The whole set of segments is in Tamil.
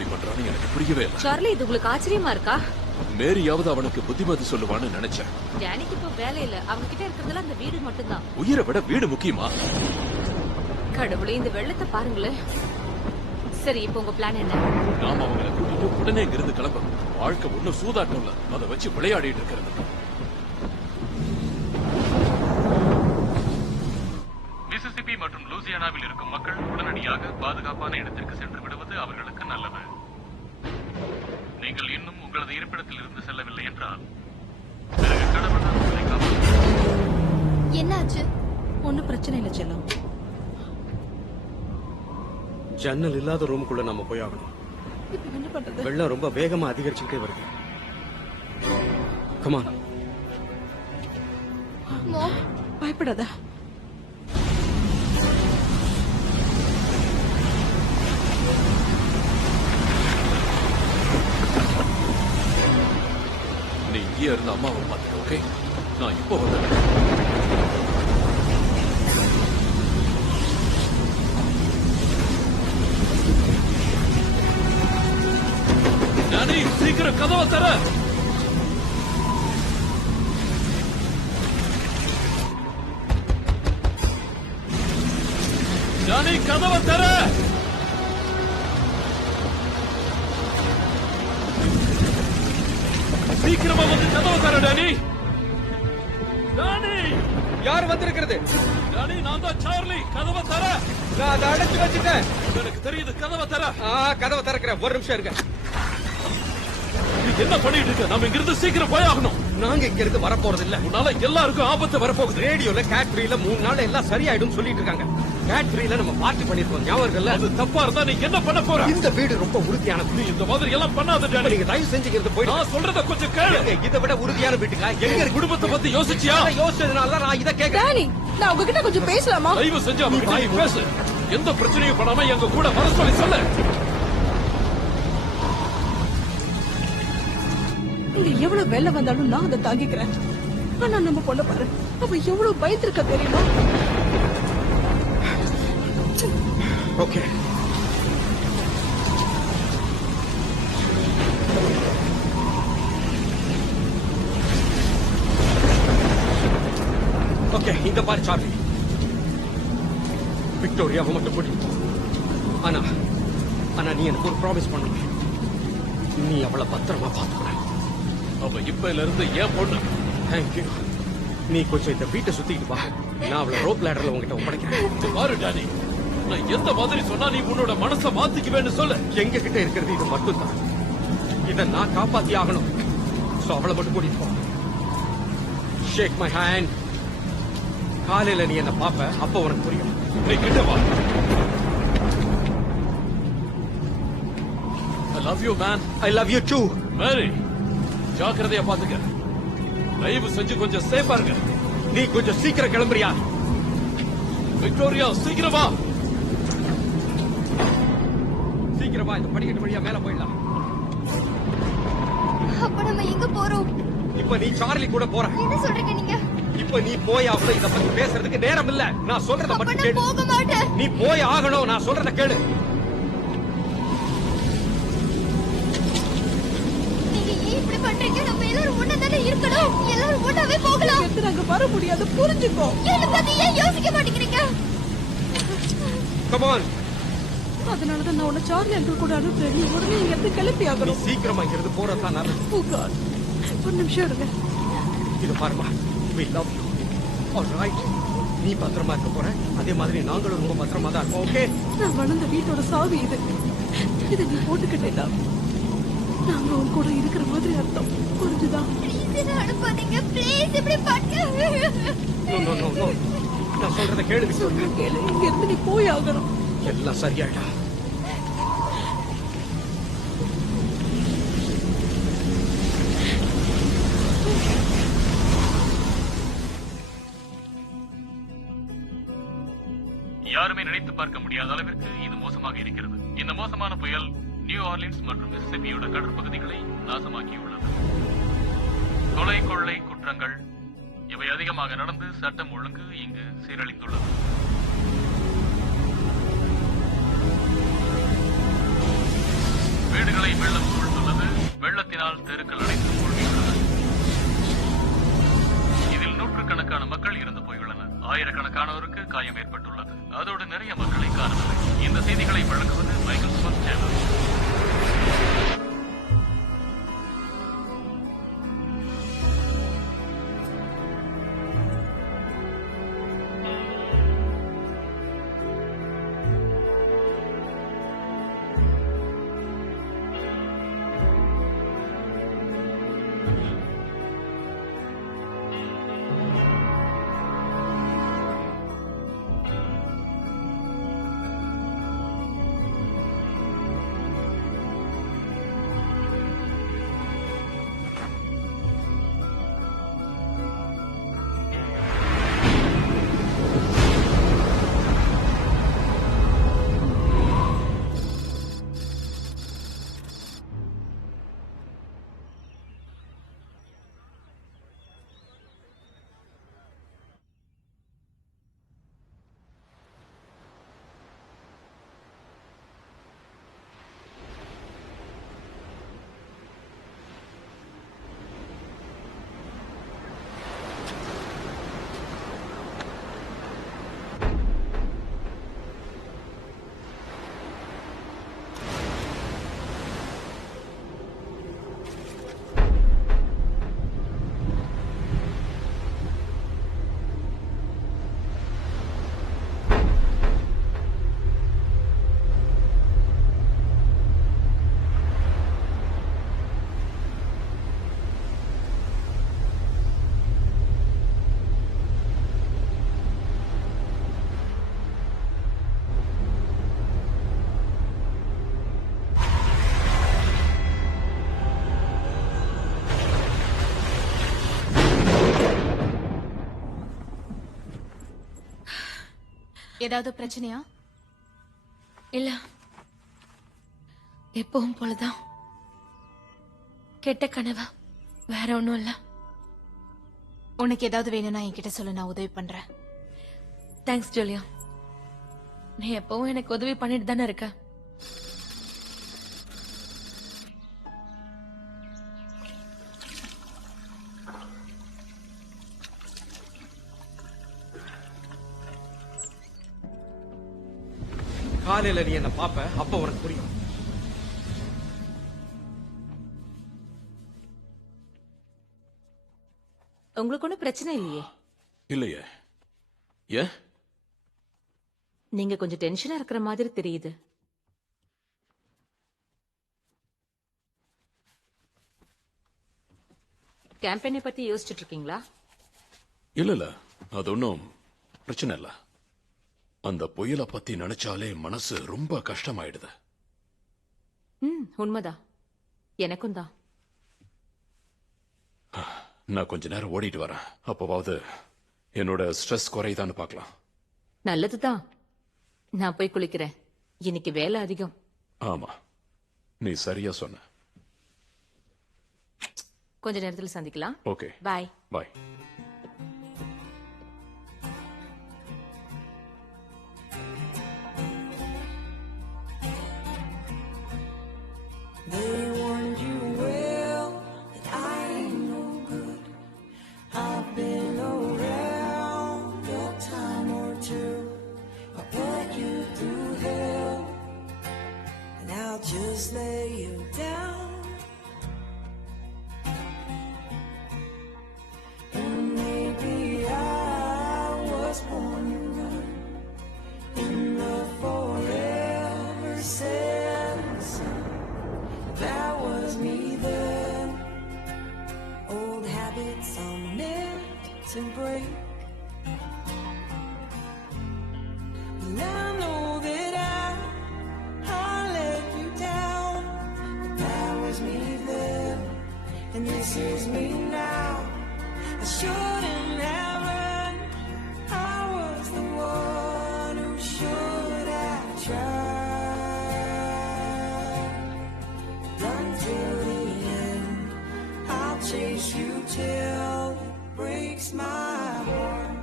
இப்படி பண்றான்னு எனக்கு புரியவே இல்லை. சார்லி, இது உங்களுக்கு ஆச்சரியமா இருக்கா? மேரியாவது அவனுக்கு புத்திமதி சொல்லுவான்னு நினைச்சேன். டேனிக்கு இப்ப வேலை இல்ல. அவங்க கிட்ட இருக்கிறதுல அந்த வீடு மட்டும்தான். உயிரை விட வீடு முக்கியமா? கடவுளே, இந்த வெள்ளத்தை பாருங்களேன். சரி, இப்ப உங்க பிளான் என்ன? நாம அவங்களை கூட்டிட்டு உடனே இங்கிருந்து கிளம்பணும். வாழ்க்கை ஒண்ணும் சூதாட்டம் இல்ல, அதை வச்சு விளையாடிட்டு இருக்கிறது. மிசிசிப்பி மற்றும் லூசியானாவில் இருக்கும் மக்கள் உடனடியாக பாதுகாப்பான இடத்திற்கு சென்று விடுவது அவர்களுக்கு நல்லது. நீங்கள் இன்னும் உங்களது இருப்பிடத்தில் இருந்து செல்லவில்லை என்றால் பிறகு கடவுள் தான் உங்களை காப்பாற்றுவார். என்னாச்சு? ஒன்னும் பிரச்சனை இல்ல செல்லம். ஜன்னல் இல்லாத ரூமுக்குள்ள நம்ம போய் ஆகணும். இப்ப என்ன பண்றது? வெள்ளம் ரொம்ப வேகமா அதிகரிச்சுட்டே வருது. கமான். பயப்படாத. நீ இங்கே இருந்து அம்மாவை பார்த்துக்க, ஓகே? நான் இப்போ வந்து சீக்கிரம் கதவை தர. ஜானி, கதவை தர. சீக்கிரமா வந்து கதவை தர டானி. டானி, யார் வந்திருக்கிறது? டானி, நான் தான் சார்லி. கதவை தர. நான் அதை அடைச்சு வச்சுட்டேன். எனக்கு தெரியுது, கதவை தர. கதவை திறக்கிறேன், ஒரு நிமிஷம் இருக்க. என்ன பண்ணிட்டு இருக்க? நாம இங்கிருந்து சீக்கிரம் போயாகணும். நாங்க இங்க இருந்து வரப்போறது இல்ல. உன்னால எல்லாருக்கும் ஆபத்து வரப்போகுது. ரேடியோல கேட் ஃப்ரீல 3 நாள் எல்லாம் சரியாயிடும் சொல்லிட்டு இருக்காங்க. கேட் ஃப்ரீல நம்ம பார்ட்டி பண்ணிருக்கோம், ஞாபகம் இல்ல? அது தப்பா இருந்தா நீ என்ன பண்ண போற? இந்த வீடு ரொம்ப உறுதியானது. நீ இந்த மாதிரி எல்லாம் பண்ணாத டானி. நீங்க தயவு செஞ்சுக்கிறது போய் நான் சொல்றத கொஞ்சம் கேளு. இதை விட உறுதியான வீட்டுக்கா எங்க குடும்பத்தை பத்தி யோசிச்சியா? யோசிச்சதுனால நான் இதை கேட்கிறேன். டேனி, நான் உங்ககிட்ட கொஞ்சம் பேசலாமா? தயவு செஞ்சு அவங்க நீ பேசு. எந்த பிரச்சனையும் பண்ணாம எங்க கூட வர சொல்லி சொல்லு. இங்க எவ்வளவு வெள்ளம் வந்தாலும் நான் அதை தாங்கிக்கிறேன். ஆனா நம்ம பொண்ண பாரு, அவ எவ்வளவு பயத்திருக்க தெரியுமா? Okay, okay. இந்த பாரு சார்லி, விக்டோரியாவை மட்டும் கூட்டிட்டு போ. ஆனா நீ எனக்கு ஒரு ப்ராமிஸ் பண்ணணும். நீ அவளை பத்திரமா பாத்துக்க. அவ இப்பல இருந்து ஏன் பொண்ணு. தேங்க்யூ. நீ கொஞ்சம் இந்த வீட்டை சுத்திட்டு வா. நான் அவளை ரோப் லேடர்ல உங்ககிட்ட ஒப்படைக்கிறேன். பாரு டானி, நான் எந்த மாதிரி சொன்னா நீ உன்னோட மனசை மாத்திக்குவேன்னு சொல்லு. எங்க கிட்ட இருக்கிறது இது மட்டும் தான். இதை நான் காப்பாத்தி ஆகணும். சோ அவளை மட்டும் கூட்டிட்டு போ. ஷேக் மை ஹேண்ட். காலையில நீ என்ன பாப்ப, அப்ப உனக்கு புரியும். நீ கிட்ட வா. I love you man. I love you too. மேரி, ஜாக்கிரதையா பாத்துக்க. தயவு செஞ்சு கொஞ்சம் சேஃபா இருங்க. நீ கொஞ்சம் சீக்கிரம் கிளம்புறியா? விக்டோரியா, சீக்கிரம் வா. சீக்கிரம் வா, இந்த படிக்கட்டு வழியா மேல போயிடலாம். அப்ப நம்ம எங்க போறோம்? இப்ப நீ சார்லி கூட போற. என்ன சொல்றீங்க நீங்க? இப்ப நீ போய் அவளை இத பத்தி பேசுறதுக்கு நேரம் இல்ல. நான் சொல்றத அப்ப மட்டும் நான் கேளு. போக மாட்டேன். நீ போய் ஆகணும். நான் சொல்றத கேளு. நீங்க ஏன் இப்படி பண்றீங்க? நம்ம எல்லாரும் ஒண்ணாதானே இருக்கணும். எல்லாரும் ஒண்ணாவே போகலாம். எடுத்து நாங்க வர முடியாது, புரிஞ்சுக்கோ. எனக்கு அது ஏன் யோசிக்க மாட்டேங்கிறீங்க? Come on. அதனாலதான் நான் உன்னை சார்லி அங்கிள் கூட அனுப்புறேன். நீ உடனே இங்க இருந்து கிளப்பி நீ ஆகணும். சீக்கிரமா இங்க இருந்து போறதுதான் நல்லது. Oh God. ஒரு நிமிஷம் இருங்க. இது பாருமா, we love you. All right. நீ பத்திரமா இருக்க போற. அதே மாதிரி நாங்களும் ரொம்ப பத்திரமா தான் இருக்கோம். ஓகே? நான் வளர்ந்த வீட்டோட சாவி இது. இதை நீ போட்டுக்கிட்டேனா நாங்க உன் கூட இருக்கிற மாதிரி அர்த்தம். புரிஞ்சுதா? ப்ளீஸ் அனுப்பாதீங்க. ப்ளீஸ் இப்படி பண்ணு. No no no. நான் சொல்றத கேளு. சொன்னா கேளு. இங்க இருந்து நீ போய் ஆகணும். எல்லாம் சரியாயிடா. யாருமே நினைத்து பார்க்க முடியாத அளவிற்கு இது மோசமாக இருக்கிறது. இந்த மோசமான புயல் நியூ ஆர்லின்ஸ் மற்றும் மிசிசிப்பியோட கடற்பகுதிகளை நாசமாக்கியுள்ளது. கொலை, கொள்ளை, குற்றங்கள் இவை அதிகமாக நடந்து சட்டம் ஒழுங்கு இங்கு சீரழிந்துள்ளது. வீடுகளை வெள்ளம் சூழ்ந்துள்ளது. வெள்ளத்தினால் தெருக்கள் அனைத்தும் மூழ்கியுள்ளன. இதில் நூற்றுக்கணக்கான மக்கள் இறந்து போயுள்ளனர். ஆயிரக்கணக்கானோருக்கு காயம் ஏற்பட்டுள்ளது. அதோடு நிறைய மக்களை காணவில்லை. இந்த செய்திகளை வழங்குவது மைக்கேல் ஸ்மித் சேனல். ஏதாவது பிரச்சனையா? இல்ல, எப்பவும் போலதான். கெட்ட கனவா, வேற ஒண்ணும் இல்ல. உனக்கு ஏதாவது வேணும்னா என்கிட்ட சொல்ல, நான் உதவி பண்றேன். Thanks Julia. நீ எப்பவும் எனக்கு உதவி பண்ணிட்டு தானே இருக்க. காலையில நீ என்ன பாப்ப, அப்ப உனக்கு புரியும். உங்களுக்கு ஒன்றும் பிரச்சனை இல்லையே? இல்லையே. ஏன்? நீங்க கொஞ்சம் டென்ஷனா இருக்கிற மாதிரி தெரியுது. கேம்பெயினை பத்தி யோசிச்சுட்டு இருக்கீங்களா? இல்ல, அது ஒன்றும் பிரச்சனை இல்ல. அந்த புயலை பத்தி நினைச்சாலே மனசு ரொம்ப கஷ்டமாயிடுது. உண்மைதான், எனக்கும் தான். நான் கொஞ்ச நேரம் ஓடிட்டு வரேன். அப்பவாவது என்னோட ஸ்ட்ரெஸ் குறையுதான்னு பார்க்கலாம். நல்லதுதான். நான் போய் குளிக்கிறேன். இன்னைக்கு வேலை அதிகம். ஆமா, நீ சரியா சொன்ன. கொஞ்ச நேரத்தில் சந்திக்கலாம். Okay, bye. Bye. They warned you well that I ain't no good. I've been around a time or two. I put you through hell, and I'll just lay you down. And maybe I was born to run in the forever sense. That was me then. Old habits are meant to break. Well, I know that I let you down. But that was me then, and this is me now. I shouldn't have run. I was the one who should have tried. Until the end, I'll chase you till it breaks my heart.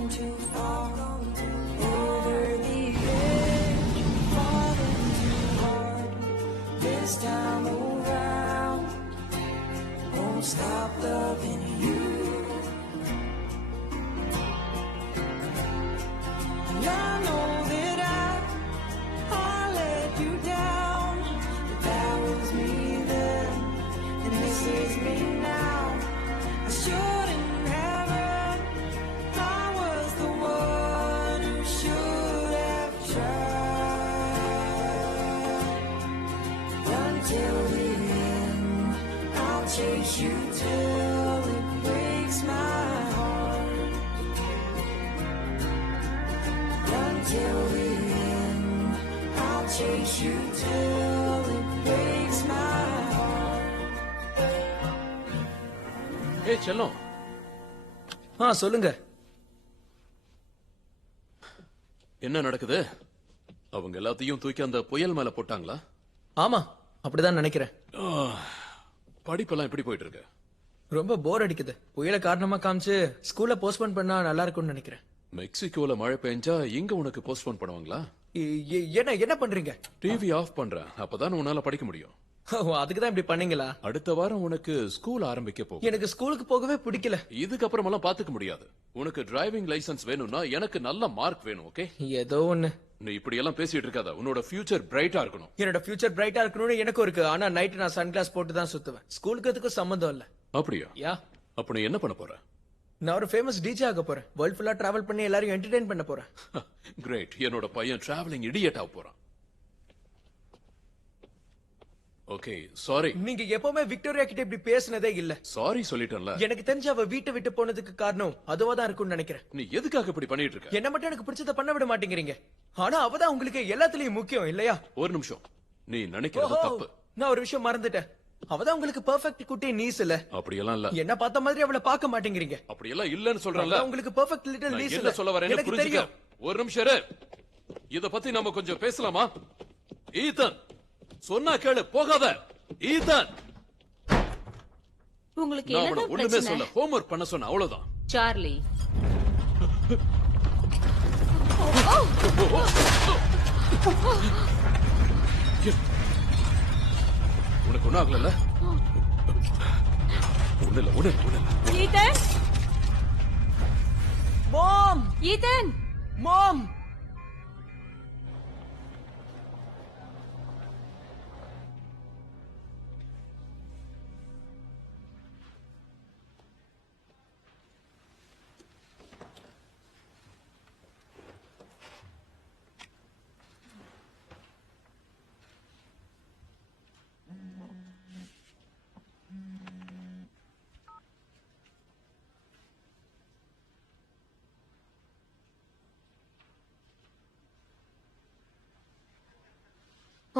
gone too far. Over the edge, falling too hard. This time around, won't stop loving you. And I know that I let you down, but that was me then, and this is me now. I shouldn't have run. I was the one who should have tried. Until the end, I'll chase you till it breaks my heart. Until the end, I'll chase you till it breaks my heart. ஏய் செல்லம், சொல்லுங்க. என்ன நடக்குது? அவங்க எல்லாத்தையும் தூக்கி அந்த புயல் மேல போட்டாங்களா? ஆமா, அப்படிதான் நினைக்கிறேன். படிப்பெல்லாம் எப்படி போயிட்டு இருக்கு? ரொம்ப போர் அடிக்குது. புயல காரணமா காமிச்சு ஸ்கூல்ல போஸ்ட்போன் பண்ணா நல்லா இருக்கும்னு நினைக்கிறேன். மெக்சிகோல மழை பெஞ்சா இங்க உனக்கு போஸ்ட்போன் பண்ணுவாங்களா? என்ன பண்றீங்க? டிவி ஆஃப் பண்றேன், அப்பதான் உன்னால படிக்க முடியும். அதுக்குதான் இப்படி பண்ணீங்களா? அடுத்த வாரம் உனக்கு ஸ்கூல் ஆரம்பிக்க போகும். எனக்கு ஸ்கூலுக்கு போகவே பிடிக்கல. இதுக்கப்புறமெல்லாம் பாத்துக்க முடியாது. உனக்கு டிரைவிங் லைசென்ஸ் வேணும்னா எனக்கு நல்ல மார்க் வேணும். ஓகே, ஏதோ ஒண்ணு. நீ இப்படி எல்லாம் பேசிட்டு இருக்காத. உன்னோட ஃபியூச்சர் பிரைட்டா இருக்கணும். என்னோட ஃபியூச்சர் பிரைட்டா இருக்கணும்னு எனக்கும் இருக்கு. ஆனா நைட் நான் சன் கிளாஸ் போட்டு தான் சுத்துவேன். ஸ்கூலுக்கு அதுக்கும் சம்பந்தம் இல்ல. அப்படியா? யா, அப்ப நீ என்ன பண்ண போற? நான் ஒரு ஃபேமஸ் டிஜே ஆக போறேன். வேர்ல்ட் ஃபுல்லா டிராவல் பண்ணி எல்லாரையும் என்டர்டெயின் பண்ண போறேன். கிரேட். என்னோட பையன் டிராவலிங் இடியட் ஆக போறான். Okay, sorry. நீங்க எப்பவுமே விக்டோரியா கிட்ட இப்படி பேசினதே இல்ல. சாரி சொல்லிட்டேன்ல. எனக்கு தெரிஞ்ச அவ வீட்டை விட்டு போனதுக்கு காரணம் அதுவா தான் இருக்கும்னு நினைக்கிறேன். நீ எதுக்காக இப்படி பண்ணிட்டு இருக்க? என்ன மட்டும் எனக்கு பிடிச்சத பண்ண விட மாட்டேங்கிறீங்க. ஆனா அவதான் உங்களுக்கு எல்லாத்துலயும் முக்கியம் இல்லையா? ஒரு நிமிஷம், நீ நினைக்கிறது ஓஹோ, தப்பு. நான் ஒரு விஷயம் மறந்துட்டேன். அவதான் உங்களுக்கு பெர்ஃபெக்ட் குட்டி நீஸ் இல்ல. அப்படியெல்லாம் இல்ல. என்ன பார்த்த மாதிரி அவளை பார்க்க மாட்டேங்கிறீங்க. அப்படியெல்லாம் இல்லன்னு சொல்றேன்ல. அவதான் உங்களுக்கு பெர்ஃபெக்ட் லிட்டில் நான் நீஸ் என்ன இல்ல. சொல்ல வரேன்னு எனக்கு புரிஞ்சுக்க. தெரியும். ஒரு நிமிஷம் இரு. இத பத்தி நாம கொஞ்சம் பேசலாமா? ஈதன், சொன்னா கேளு, போகாத. ஈதன், உங்களுக்கு நான் என்னதான் ஒண்ணுமே பிரச்சனை? சொல்ல, ஹோம்வொர்க் பண்ண சொன்ன, அவ்வளவுதான். சார்லி, உனக்கு ஒண்ணும் ஆகல? ஒண்ணு இல்ல. Ethan, mom, Ethan, mom.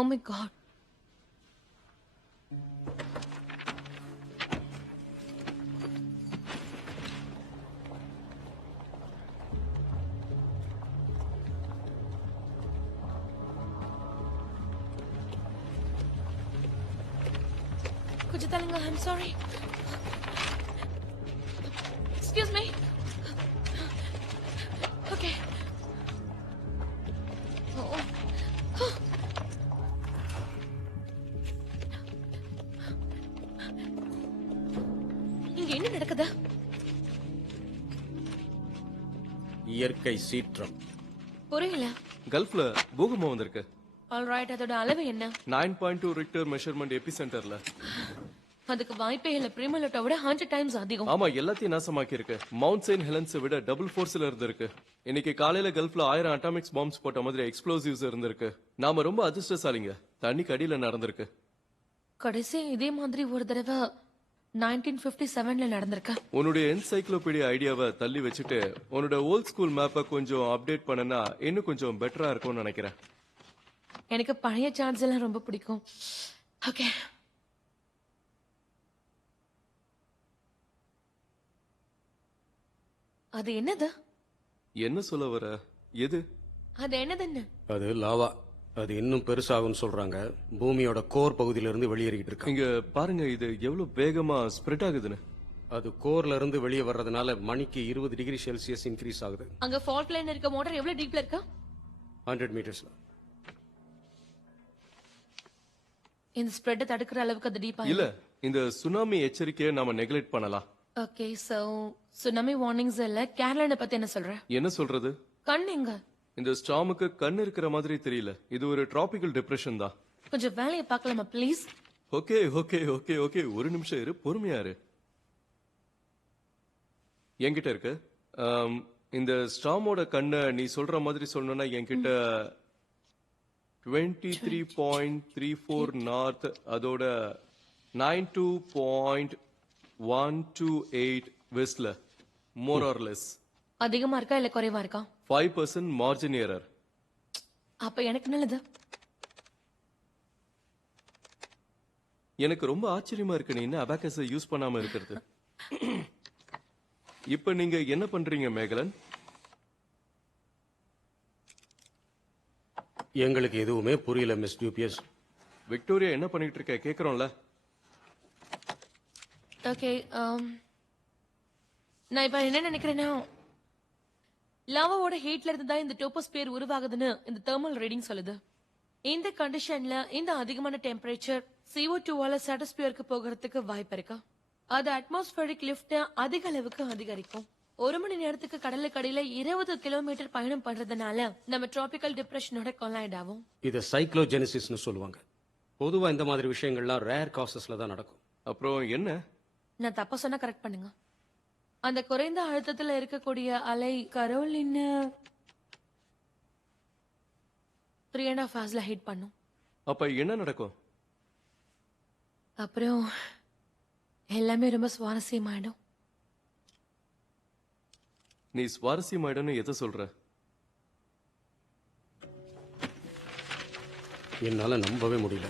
oh my god. கொஞ்சம் தள்ளுங்க. I'm sorry. Excuse me. Okay. Oh. இங்க என்ன நடக்குது? இயற்கை சீற்றம். புரியல. கல்ஃப்ல பூகம்பம் வந்திருக்கு. ஆல்ரைட், அதோட அளவு என்ன? 9.2 ரிக்டர் மெஷர்மெண்ட் எபிசென்டர்ல. அதுக்கு வாய்ப்பே இல்ல. பிரிமலட்டை விட 100 டைம்ஸ் அதிகம். ஆமா, எல்லாத்தையும் நாசமாக்கி இருக்கு. மவுண்ட் செயின்ட் ஹெலன்ஸை விட டபுள் ஃபோர்ஸ்ல இருந்திருக்கு. இன்னைக்கு காலையில கல்ஃப்ல 1000 அட்டாமிக்ஸ் பாம்ஸ் போட்ட மாதிரி எக்ஸ்ப்ளோசிவ்ஸ் இருந்திருக்கு. நாம ரொம்ப அதிர்ஷ்டசாலிங்க. தண்ணிக்கு அடியில நடந்திருக்கு. கடைசி இதே மாதிரி ஒரு தடவை 1957ல நடந்திருக்கா? உன்னுடைய என்சைக்ளோபீடியா ஐடியாவை தள்ளி வச்சுட்டு உன்னோட ஓல்ட் ஸ்கூல் மேப்பை கொஞ்சம் அப்டேட் பண்ணனா இன்னும் கொஞ்சம் பெட்டரா இருக்கும்னு நினைக்கிறேன். எனக்கு பழைய சார்ட்ஸ் எல்லாம் ரொம்ப பிடிக்கும். ஓகே, அது என்னது? என்ன சொல்ல வர? எது? அது என்னதுன்னு? அது லாவா. அது இன்னும் பெருசாகும்னு சொல்றாங்க. பூமியோட கோர் பகுதியில இருந்து வெளியேறிட்டு இருக்கு. இங்க பாருங்க, இது எவ்வளவு வேகமா ஸ்ப்ரெட் ஆகுதுன்னு. அது கோர்ல இருந்து வெளியே வர்றதுனால மணிக்கு 20 டிகிரி செல்சியஸ் இன்க்ரீஸ் ஆகுது. அங்க ஃபால்ட் லைன் இருக்க மோட்டார் எவ்வளவு டீப்ல இருக்கா? 100 மீட்டர்ஸ்ல. இந்த ஸ்ப்ரெட் தடுக்கிற அளவுக்கு அது டீப்பா இல்ல இந்த சுனாமி எச்சரிக்கையை நாம நெக்லெக்ட் பண்ணலாம். ஓகே சோ சுனாமி வார்னிங்ஸ் இல்ல. கேரளான பத்தி என்ன சொல்ற? என்ன சொல்றது? கண் எங்க? இந்த ஸ்டாமுக்கு கண் இருக்கிற மாதிரி தெரியல. இது ஒரு டிராபிக்கல் டிப்ரெஷன் தான். கொஞ்சம் வேலையை பார்க்கலாமா please? Okay okay okay okay ஒரு நிமிஷம் இரு, பொறுமையா இரு. என்கிட்ட இருக்கு. இந்த ஸ்டாமோட கண்ணை நீ சொல்ற மாதிரி சொல்லணும்னா என்கிட்ட 23.34 நார்த், அதோட 92.128 வெஸ்ட்ல, மோர் ஆர் லெஸ். அதிகமா இருக்கா இல்ல குறைவா இருக்கா? 5% மார்ஜின் எரர். அப்ப எனக்கு நல்லது. எனக்கு ரொம்ப ஆச்சரியமா இருக்கு நீ இன்னும் அபாக்கஸை யூஸ் பண்ணாம இருக்கிறது. இப்ப நீங்க என்ன பண்றீங்க மேகலன்? எங்களுக்கு எதுவுமே புரியல மிஸ் டியூபியஸ். விக்டோரியா என்ன பண்ணிட்டு இருக்க கேக்குறோம்ல. ஓகே நான் இப்ப என்ன நினைக்கிறேன்னா லாவாவோட ஹீட்ல இருந்து தான் இந்த டோபோஸ்பியர் உருவாகுதுன்னு இந்த தெர்மல் ரீடிங் சொல்லுது. இந்த கண்டிஷன்ல இந்த அதிகமான டெம்பரேச்சர் CO2வால ஸ்ட்ராட்டோஸ்பியருக்கு போகிறதுக்கு வாய்ப்பு இருக்கா? அது அட்மாஸ்பியரிக் லிஃப்ட் அதிக அளவுக்கு அதிகரிக்கும். 1 மணி நேரத்துக்கு கடலுக்கு அடியில 20 கிலோமீட்டர் பயணம் பண்றதுனால நம்ம டிராபிக்கல் டிப்ரெஷனோட கொலாய்ட் ஆகும். இத சைக்ளோஜெனிசிஸ்னு சொல்லுவாங்க. பொதுவா இந்த மாதிரி விஷயங்கள்லாம் ரேர் காசஸ்ல தான் நடக்கும். அப்புறம் என்ன? நான் தப்பா சொன்னா கரெக்ட் பண்ணுங்க. அந்த குறைந்த அழுத்தத்துல இருக்கக்கூடிய அலை கரோலின் 3.5 ஹவர்ஸ்ல ஹிட் பண்ணும். அப்ப என்ன நடக்கும்? அப்புறம் எல்லாமே ரொம்ப சுவாரஸ்யமாயிடும். நீ சுவாரஸ்யமாயிடும்னு எதை சொல்ற? என்னால நம்பவே முடியல.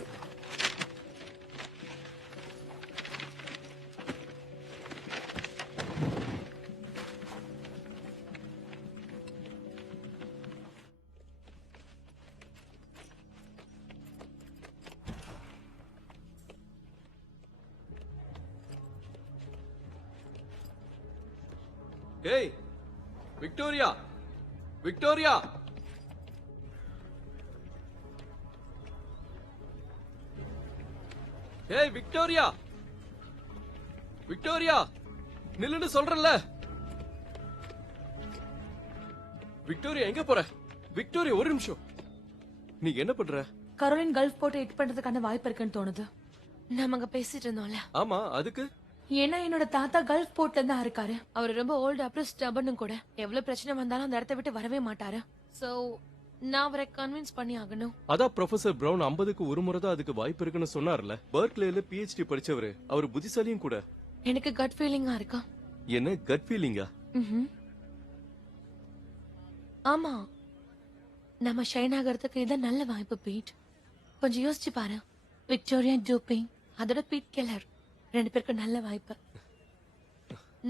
ஏய் விக்டோரியா, விக்டோரியா, ஏய் விக்டோரியா, விக்டோரியா நில்லுன்னு சொல்றல. விக்டோரியா எங்க போற? விக்டோரியா ஒரு நிமிஷம். நீ என்ன பண்ற? கரோலின் கல்ஃப் போட்டு ஹிட் பண்றதுக்கான வாய்ப்பு இருக்குன்னு தோணுது. நாம அங்க பேசிட்டு இருந்தோம்ல. ஆமா அதுக்கு ஏன்னா என்னோட தாத்தா கல்ஃப் போர்ட்ல தான் இருக்காரு. அவர் ரொம்ப ஓல்டு அப்புறம் ஸ்டபனும் கூட. எவ்வளவு பிரச்சனை வந்தாலும் அந்த இடத்த விட்டு வரவே மாட்டாரு. சோ நான் அவரை கன்வின்ஸ் பண்ணி ஆகணும். அதான் ப்ரொஃபசர் பிரவுன் 50க்கு ஒரு முறை தான் அதுக்கு வாய்ப்பு இருக்குன்னு சொன்னார்ல. பர்க்லேல PhD படிச்சவரு. அவர் புத்திசாலியும் கூட. எனக்கு கட் ஃபீலிங்கா இருக்கா? என்ன கட் ஃபீலிங்கா? ஆமா, நம்ம ஷைன் ஆகிறதுக்கு இதான் நல்ல வாய்ப்பு பீட். கொஞ்சம் யோசிச்சு பாரு. விக்டோரியா டூப்பிங் அதோட பீட் கெல்லர் 2 பேருக்கு நல்ல வாய்ப்பு.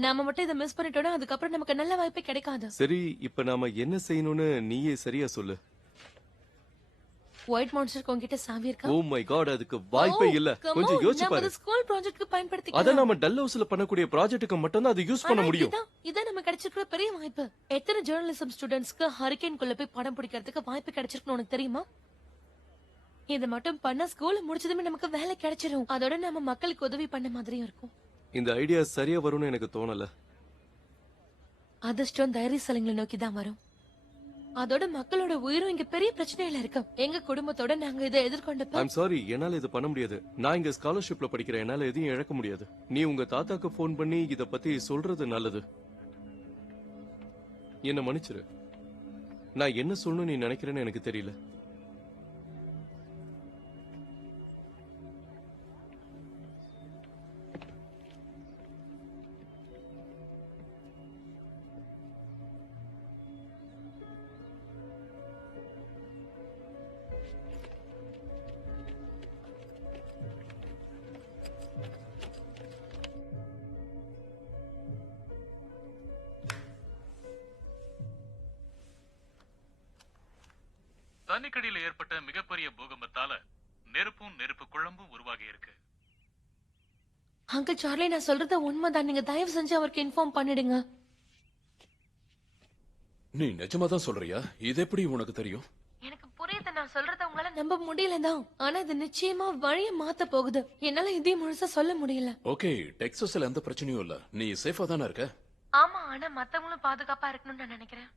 நாம மட்டும் இதை மிஸ் பண்ணிட்டோம்னா அதுக்கப்புறம் நமக்கு நல்ல வாய்ப்பே கிடைக்காது. சரி இப்ப நாம என்ன செய்யணும்னு நீயே சரியா சொல்லு. ஒயிட் மான்ஸ்டர் உங்ககிட்ட சாவி இருக்கா? ஓ மை காட், அதுக்கு வாய்ப்பே இல்ல. கொஞ்சம் யோசிச்சு பாரு. நம்ம ஸ்கூல் ப்ராஜெக்ட்க்கு பயன்படுத்திக்கலாம். அத நாம டல் ஹவுஸ்ல பண்ணக்கூடிய ப்ராஜெக்ட்டுக்கு மட்டும் தான் அது யூஸ் பண்ண முடியும். இதான் நம்ம கிடைச்சிருக்கிற பெரிய வாய்ப்பு. எத்தனை ஜர்னலிசம் ஸ்டூடண்ட்ஸ்க்கு ஹரிகேன் குள்ள போய் படம் பிடிக்கிறதுக்கு வாய்ப்பு கிடைச்சிருக்குன்னு உனக்கு தெரியுமா? இத மட்டும் பண்ணா ஸ்கூல் முடிச்சதுமே நமக்கு வேலை கிடைச்சிரும். அதோட நம்ம மக்களுக்கு உதவி பண்ண மாதிரியும் இருக்கும். இந்த ஐடியா சரியா வரும்னு எனக்கு தோணல. அதிர்ஷ்டம் தைரியசாலிகளை நோக்கி தான் வரும். அதோட மக்களோட உயிரும் இங்க பெரிய பிரச்சனையில இருக்கு. எங்க குடும்பத்தோட நாங்க இதை எதிர்கொண்டப்ப ஐம் சாரி, என்னால இது பண்ண முடியாது. நான் இங்க ஸ்காலர்ஷிப்ல படிக்கிறேன். என்னால எதையும் இழக்க முடியாது. நீ உங்க தாத்தாக்கு போன் பண்ணி இத பத்தி சொல்றது நல்லது. என்ன மன்னிச்சிரு. நான் என்ன சொல்லணும்னு நீ நினைக்கிறேன்னு எனக்கு தெரியல. தண்ணிக்கடியில் ஏற்பட்ட மிகப்பெரிய பூகம்பத்தால நெருப்பு குழம்பும் உருவாகி இருக்கு. அங்கிள் சார்லி, நான் சொல்றது உண்மைதான். நீங்க தயவு செஞ்சு அவருக்கு இன்ஃபார்ம் பண்ணிடுங்க. நீ நிஜமா தான் சொல்றியா? இது எப்படி உனக்கு தெரியும்? எனக்கு புரியுது, நான் சொல்றத உங்களால நம்ப முடியலதான். ஆனா இது நிச்சயமா வழிய மாத்த போகுது. என்னால இதையும் முழுசா சொல்ல முடியல. ஓகே, டெக்சாஸ்ல எந்த பிரச்சனையும் இல்ல. நீ சேஃபா தானே இருக்க? ஆமா, ஆனா மத்தவங்களும் பாதுகாப்பா இருக்கணும்னு நான் நினைக்கிறேன்.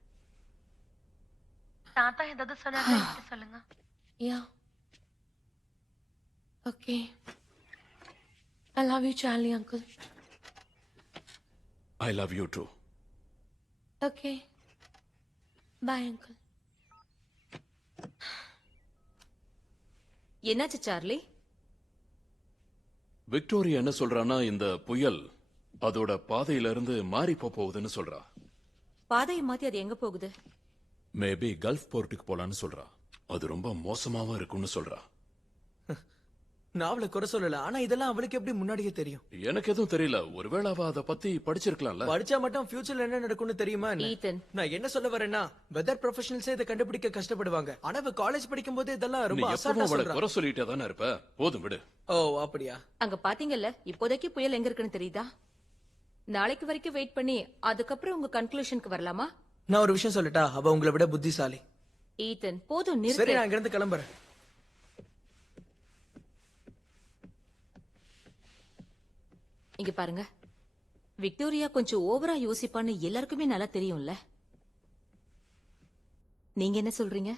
தாத்தா ஏதாவது சொன்னாங்க சொல்லுங்க. யா, okay. I love you, Charlie, uncle. I love you too. Okay. Bye, uncle. என்னாச்சு சார்லி? விக்டோரியா என்ன சொல்றான்னா, இந்த புயல் அதோட பாதையில இருந்து மாறி போகுதுன்னு சொல்றா. பாதையை மாத்தி அது எங்க போகுது? மேபி கல்ஃப் போர்ட்டுக்கு போலான்னு சொல்றா. அது ரொம்ப மோசமாவும் இருக்கும்னு சொல்றா. நான் அவளை குறை சொல்லல, ஆனா இதெல்லாம் அவளுக்கு எப்படி முன்னாடியே தெரியும்? எனக்கு எதுவும் தெரியல. ஒருவேளை அவ அதை பத்தி படிச்சிருக்கலாம்ல. படிச்சா மட்டும் ஃபியூச்சர்ல என்ன நடக்கும்னு தெரியுமா என்ன? ஈத்தன், நான் என்ன சொல்ல வரேன்னா, வெதர் ப்ரொஃபஷனல்ஸே இதை கண்டுபிடிக்க கஷ்டப்படுவாங்க. ஆனா அவ காலேஜ் படிக்கும் போது இதெல்லாம் நீ ரொம்ப எப்பவும் அசால்ட்டா அவளை சொல்றா. குறை சொல்லிட்டே தானே இருப்ப. போதும் விடு. ஓ அப்படியா? அங்க பாத்தீங்கல்ல, இப்போதைக்கு புயல் எங்க இருக்குன்னு தெரியுதா? நாளைக்கு வரைக்கும் வெயிட் பண்ணி அதுக்கப்புறம் உங்க கன்க்ளூஷனுக்கு வரலாமா? நான் ஒரு விஷயம் சொல்லட்டா, அவ உங்களை விட புத்திசாலி. ஈத்தன், போதும் சரி, நிறுத்து. நான் இங்க இருந்து கிளம்புறேன். இங்க பாருங்க, விக்டோரியா கொஞ்சம் ஓவரா யோசிப்பான்னு எல்லாருக்குமே நல்லா தெரியும்ல. நீங்க என்ன சொல்றீங்க?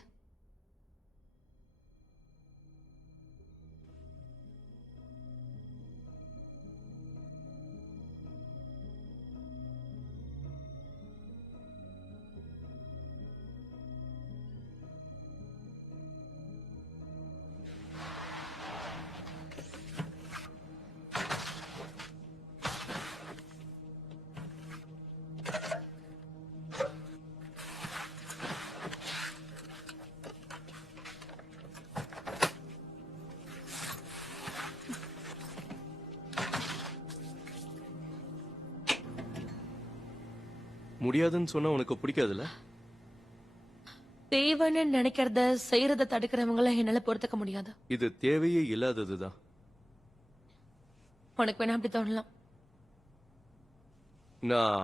முடியாதுன்னு சொன்னா உனக்கு பிடிக்காதுல்ல? தேவைன்னு நினைக்கிறத செய்யறத தடுக்கிறவங்கள என்னால பொறுத்துக்க முடியாது. இது தேவையே இல்லாததுதான். உனக்கு வேணா அப்படி தோணலாம். நான்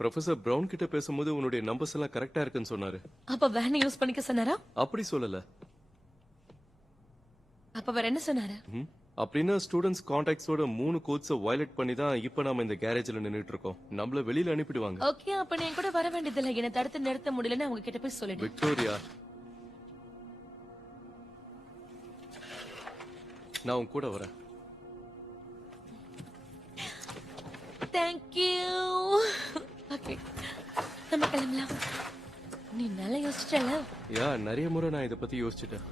ப்ரொஃபசர் பிரவுன் கிட்ட பேசும்போது உன்னுடைய நம்பர்ஸ் எல்லாம் கரெக்டா இருக்குன்னு சொன்னாரு. அப்ப வேன் யூஸ் பண்ணிக்க சொன்னாரா? அப்படி சொல்லல. அப்ப வேற என்ன சொன்னாரு? அப்படின்னா ஸ்டூடெண்ட்ஸ் கான்டாக்ட்ஸோட 3 கோட்ஸை வயலேட் பண்ணி தான் இப்ப நாம இந்த கேரேஜ்ல நின்னுட்டு இருக்கோம். நம்மள வெளியில அனுப்பிடுவாங்க. ஓகே, அப்ப நீ என் கூட வர வேண்டியதில்லை. என்ன தடுத்து நிறுத்த முடியலன்னு அவங்க கிட்ட போய் சொல்லிடு. விக்டோரியா, நான் உன் கூட வரேன். தேங்க்யூ. ஓகே, நம்ம கிளம்பலாம். நீ நல்லா யோசிச்சல. யா, நிறைய முறை நான் இதை பத்தி யோசிச்சுட்டேன்.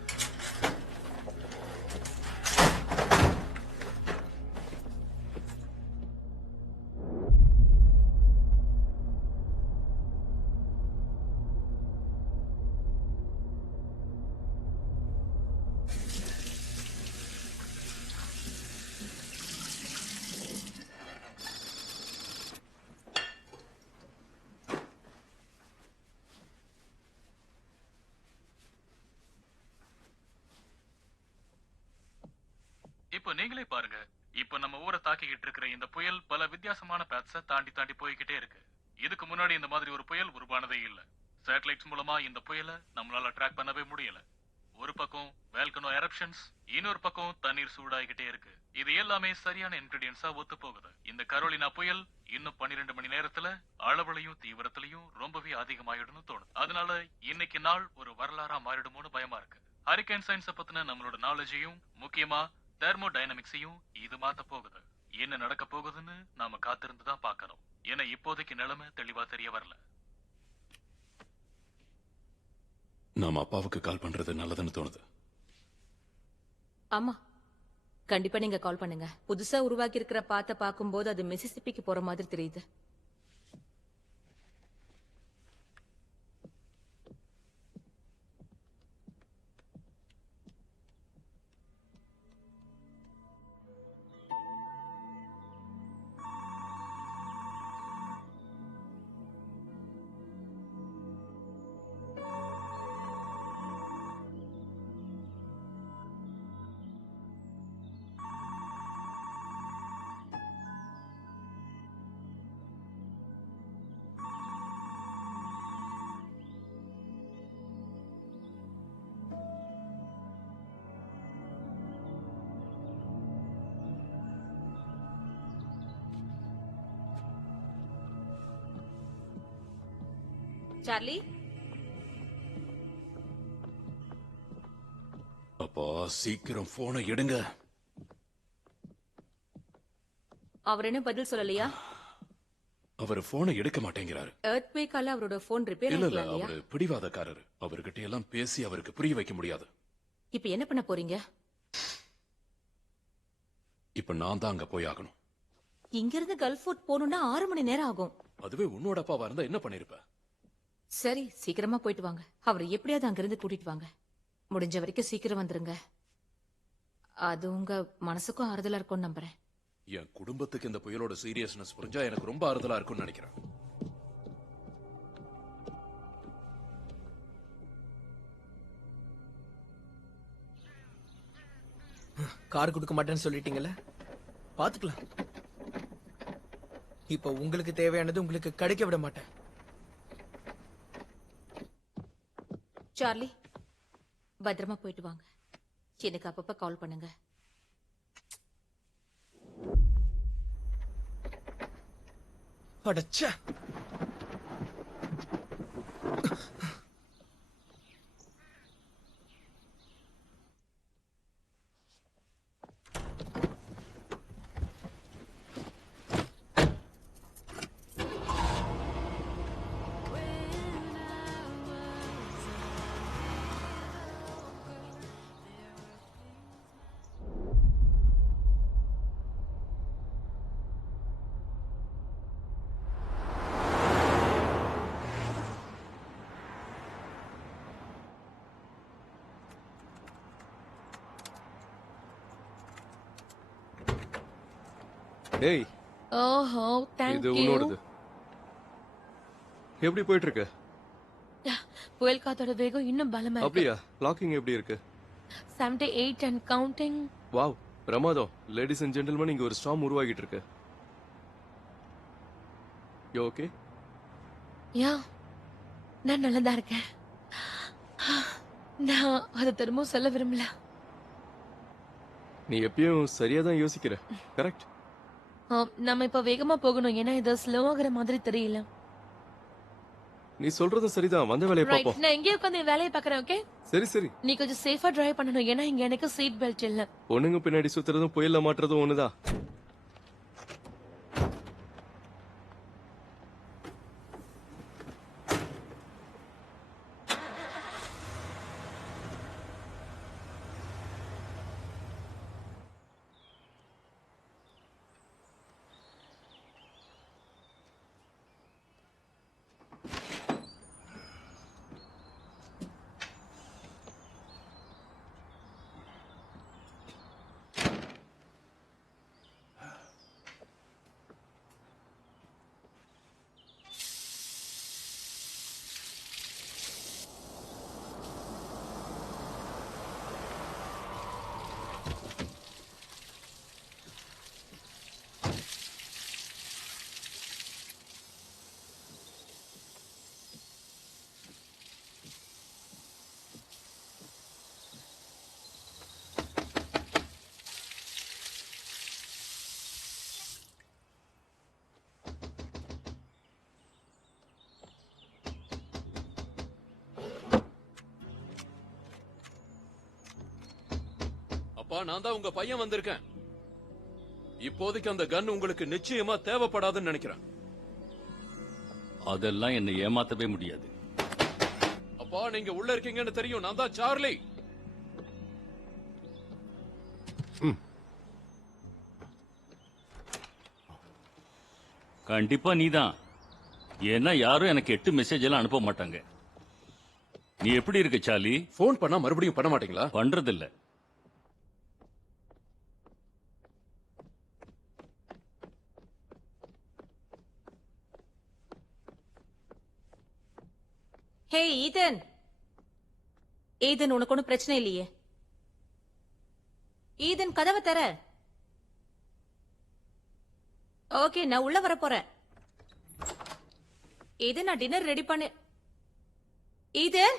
இப்போ நீங்களே பாருங்க. இப்போ நம்ம ஊரை தாக்கிக்கிட்டு இருக்கிற இந்த புயல் பல வித்தியாசமான பேத்ஸ தாண்டி தாண்டி போய்கிட்டே இருக்கு. இதுக்கு முன்னாடி இந்த மாதிரி ஒரு புயல் உருவானதே இல்ல. சேட்டலைட்ஸ் மூலமா இந்த புயலை நம்மளால ட்ராக் பண்ணவே முடியல. ஒரு பக்கம் வேல்கனோ எரப்ஷன்ஸ், இன்னொரு பக்கம் தண்ணீர் சூடாகிக்கிட்டே இருக்கு. இது எல்லாமே சரியான இன்கிரிடியன்ஸா ஒத்து போகுது. இந்த கரோலினா புயல் இன்னும் 12 மணி நேரத்துல அளவுலையும் தீவிரத்திலையும் ரொம்பவே அதிகமாயிடும்னு தோணுது. அதனால இன்னைக்கு நாள் ஒரு வரலாறா மாறிடுமோன்னு பயமா இருக்கு. ஹரிகேன் சயின்ஸை பத்தின நம்மளோட நாலேஜையும் முக்கியமா தெர்மோடைனமிக்ஸையும் இது மாத்த போகுது. என்ன நடக்க போகுதுன்னு நாம காத்திருந்து தான் பார்க்கணும். ஏன்னா இப்போதைக்கு நிலைமை தெளிவா தெரிய வரல. நாம அப்பாவுக்கு கால் பண்றது நல்லதுன்னு தோணுது. ஆமா, கண்டிப்பா நீங்க கால் பண்ணுங்க. புதுசா உருவாக்கி இருக்கிற பாத்த பாக்கும்போது அது மிசிசிப்பிக்கு போற மாதிரி தெரியுது. சார்லி அப்பா சீக்கிரம் போனை எடுங்க. அவர் என்ன பதில் சொல்லலையா? அவர் போனை எடுக்க மாட்டேங்கிறாரு. எர்த்குவேக்கால அவரோட போன் ரிப்பேர் இல்ல இல்ல, ஆகலாம் இல்லையா? அவரு பிடிவாதக்காரர். அவர்கிட்ட எல்லாம் பேசி அவருக்கு புரிய வைக்க முடியாது. இப்ப என்ன பண்ண போறீங்க? இப்ப நான் தான் அங்க போய் ஆகணும். இங்க இருந்து கல்ஃப் ஃபோர்ட் போகணும்னா 6 மணி நேரம் ஆகும். அதுவே உன்னோட அப்பாவா இருந்தா என்ன பண்ணிருப்ப? சரி சீக்கிரமா போயிட்டு வாங்க. அவரை எப்படியாவது அங்கிருந்து கூட்டிட்டு வாங்க. முடிஞ்ச வரைக்கும் சீக்கிரம் வந்துருங்க. அது உங்க மனசுக்கும் ஆறுதலா இருக்கும்னு நம்புறேன். என் குடும்பத்துக்கு இந்த புயலோட சீரியஸ்னஸ் புரிஞ்சா எனக்கு ரொம்ப ஆறுதலா இருக்கும்னு நினைக்கிறேன். கார் கொடுக்க மாட்டேன்னு சொல்லிட்டீங்கல்ல, பாத்துக்கலாம். இப்ப உங்களுக்கு தேவையானது உங்களுக்கு கிடைக்க விட மாட்டேன். சார்லி பத்திரமா போயிட்டு வாங்க. எனக்கு அப்பப்ப கால் பண்ணுங்க. அடச்சே, டேய் ஓஹோ, thank இது you. உன்னோடது. எப்படி போயிட்டு இருக்கு? புயல் காத்தோட வேகம் இன்னும் பலமா இருக்கு. அப்படியா? லாக்கிங் எப்படி இருக்கு? 78 and counting. வாவ், பிரமாதம். லேடிஸ் அண்ட் ஜென்டில்மேன், இங்க ஒரு ஸ்டார்ம் உருவாகிட்டு இருக்கு. You okay? யா, நான் நல்லதா இருக்கேன். நான் அதை திரும்ப சொல்ல விரும்பல. நீ எப்பயும் சரியா தான் யோசிக்கிற. கரெக்ட். நம்ம இப்ப வேகமா போகணும். ஏன்னா இது ஸ்லோ ஆகுற மாதிரி தெரியல. நீ சொல்றது சரிதான். வந்த வேலையை ரைட், பாப்போம். நான் எங்கேயோ உட்காந்து வேலையை பாக்குறேன். ஓகே, சரி சரி. நீ கொஞ்சம் சேஃபா டிரைவ் பண்ணணும். ஏன்னா இங்க எனக்கு சீட் பெல்ட் இல்ல. பொண்ணுங்க பின்னாடி சுத்துறதும் புயல்ல மாட்டுறதும் ஒண்ணுதான். அப்பா, நான் தான் உங்க பையன் வந்திருக்கேன். இப்போதைக்கு அந்த கன் உங்களுக்கு நிச்சயமா தேவைப்படாதுன்னு நினைக்கிறேன். அதெல்லாம் என்னை ஏமாத்தவே முடியாது. அப்பா, நீங்க உள்ள இருக்கீங்கன்னு தெரியும். நான் தான் சார்லி. கண்டிப்பா நீதான். ஏன்னா யாரும் எனக்கு 8 மெசேஜ் எல்லாம் அனுப்ப மாட்டாங்க. நீ எப்படி இருக்க சார்லி? போன் பண்ணா மறுபடியும் பண்ண மாட்டீங்களா? பண்றதில்ல. ஹே ஈதன், ஈதன் உனக்கு ஒன்றும் பிரச்சனை இல்லையே? ஈதன் கதவை தர. ஓகே, நான் உள்ள வர போறேன். ஈதன், நான் டின்னர் ரெடி பண்ணு. ஈதன்,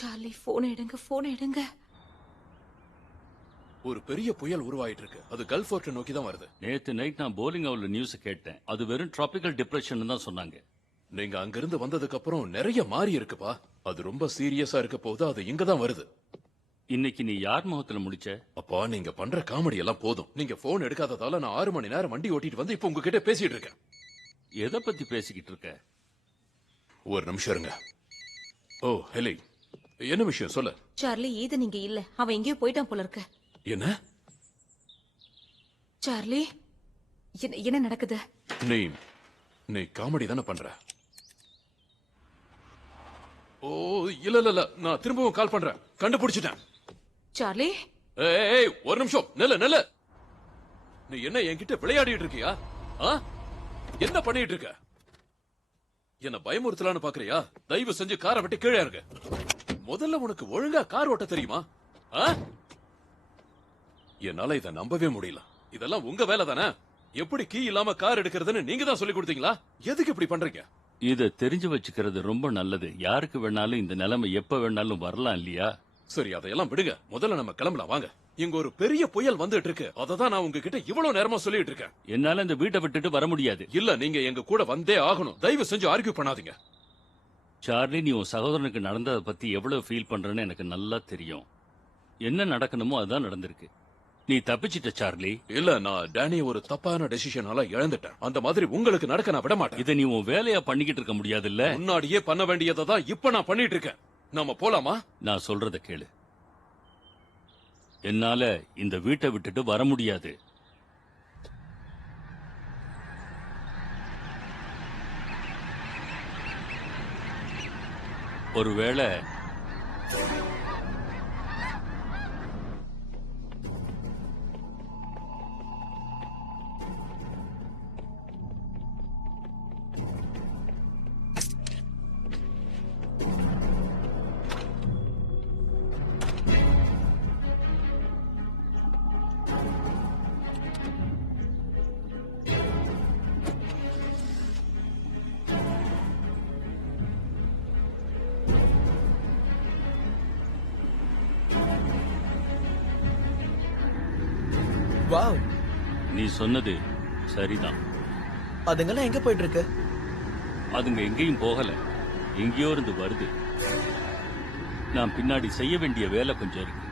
சார்லி போன் எடுங்க, போன் எடுங்க. ஒரு பெரிய புயல் உருவாயிட்டு இருக்கு. அது கல்ஃப் ஃபோர்ட்டை நோக்கி தான் வருது. நேத்து நைட் நான் போலிங் அவர்ல நியூஸ் கேட்டேன். அது வெறும் டிராபிக்கல் டிப்ரெஷன் தான் சொன்னாங்க. நீங்க அங்கிருந்து வந்ததுக்கு அப்புறம் நிறைய மாறி இருக்குப்பா. அது ரொம்ப சீரியஸா இருக்க போது. அது இங்க தான் வருது. இன்னைக்கு நீ யார் முகத்துல முடிச்ச? அப்பா நீங்க பண்ற காமெடி எல்லாம் போதும். நீங்க போன் எடுக்காததால நான் 6 மணி நேரம் வண்டி ஓட்டிட்டு வந்து இப்ப உங்ககிட்ட பேசிட்டு இருக்கேன். எதை பத்தி பேசிக்கிட்டு இருக்க? ஒரு நிமிஷம் இருங்க. ஓ ஹெலி, என்ன விஷயம் சொல்ல? சார்லி ஈதன் இங்க இல்ல. அவன் எங்கேயோ போயிட்டான் போல இருக்கு. என்ன சார்லி, என்ன நடக்குது? நீ காமெடி தானே பண்ற? ஓ இல்ல நான் திரும்பவும் கால் பண்றேன். கண்டுபிடிச்சிட்டேன். சார்லி, ஏய் ஒரு நிமிஷம் நில்ல. நீ என்ன என்கிட்ட விளையாடிட்டு இருக்கியா? என்ன பண்ணிட்டு இருக்க? என்ன பயமுறுத்தலான்னு பாக்குறியா? தயவு செஞ்சு காரை விட்டு கீழே இருக்க. முதல்ல உனக்கு ஒழுங்கா கார் ஓட்ட தெரியுமா? என்னால இதை நம்பவே முடியல. இதெல்லாம் உங்க வேலை தானே? எப்படி கீ இல்லாம கார் எடுக்கிறதுன்னு நீங்க தான் சொல்லி கொடுத்தீங்களா? எதுக்கு இப்படி பண்றீங்க? இத தெரிஞ்சு வச்சுக்கிறது ரொம்ப நல்லது. யாருக்கு வேணாலும் இந்த நிலைமை எப்ப வேணாலும் வரலாம் இல்லையா? சரி அதையெல்லாம் விடுங்க. முதல்ல நம்ம கிளம்பலாம் வாங்க. இங்க ஒரு பெரிய புயல் வந்துட்டு இருக்கு. அததான் நான் உங்ககிட்ட இவ்வளவு நேரமா சொல்லிட்டு இருக்கேன். என்னால இந்த வீட்டை விட்டுட்டு வர முடியாது. இல்ல நீங்க எங்க கூட வந்தே ஆகணும். தயவு செஞ்சு ஆர்கியூ பண்ணாதீங்க. சார்லி, நீ உன் சகோதரனுக்கு நடந்ததை பத்தி எவ்வளவு ஃபீல் பண்றேன்னு எனக்கு நல்லா தெரியும். என்ன நடக்கணுமோ அதுதான் நடந்திருக்கு. நீ தப்பிச்சிட்ட சார்லி. இல்ல நான் டேனிய ஒரு தப்பான டெசிஷனால இழந்துட்டேன். அந்த மாதிரி உங்களுக்கு நடக்க நான் விட மாட்டேன். இதை நீ உன் வேலையா பண்ணிக்கிட்டு இருக்க முடியாது இல்ல? முன்னாடியே பண்ண வேண்டியதை தான் இப்ப நான் பண்ணிட்டு இருக்கேன். நாம போலாமா? நான் சொல்றத கேளு. என்னால இந்த வீட்டை விட்டுட்டு வர முடியாது. ஒருவேளை வாவ், நீ சொன்னது சரிதான். அதுங்கெல்லாம் எங்க போயிட்டு இருக்கு? அதுங்க எங்கேயும் போகல. எங்கேயோ இருந்து வருது. நான் பின்னாடி செய்ய வேண்டிய வேலை கொஞ்சம் இருக்கு.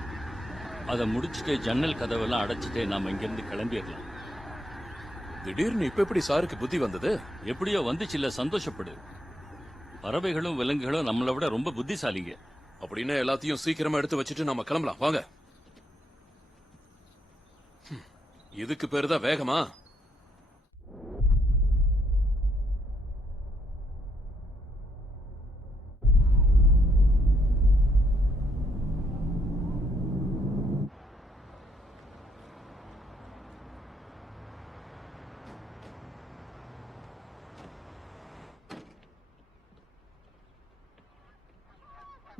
அதை முடிச்சுட்டு ஜன்னல் கதவெல்லாம் அடைச்சிட்டு நாம இங்கிருந்து கிளம்பிடலாம். திடீர்னு இப்ப எப்படி சாருக்கு புத்தி வந்தது? எப்படியோ வந்துச்சுல்ல, சந்தோஷப்படு. பறவைகளும் விலங்குகளும் நம்மளை விட ரொம்ப புத்திசாலிங்க. அப்படின்னு எல்லாத்தையும் சீக்கிரமா எடுத்து வச்சுட்டு நாம கிளம்பலாம் வாங்க. இதுக்கு பேரு தான் வேகமா?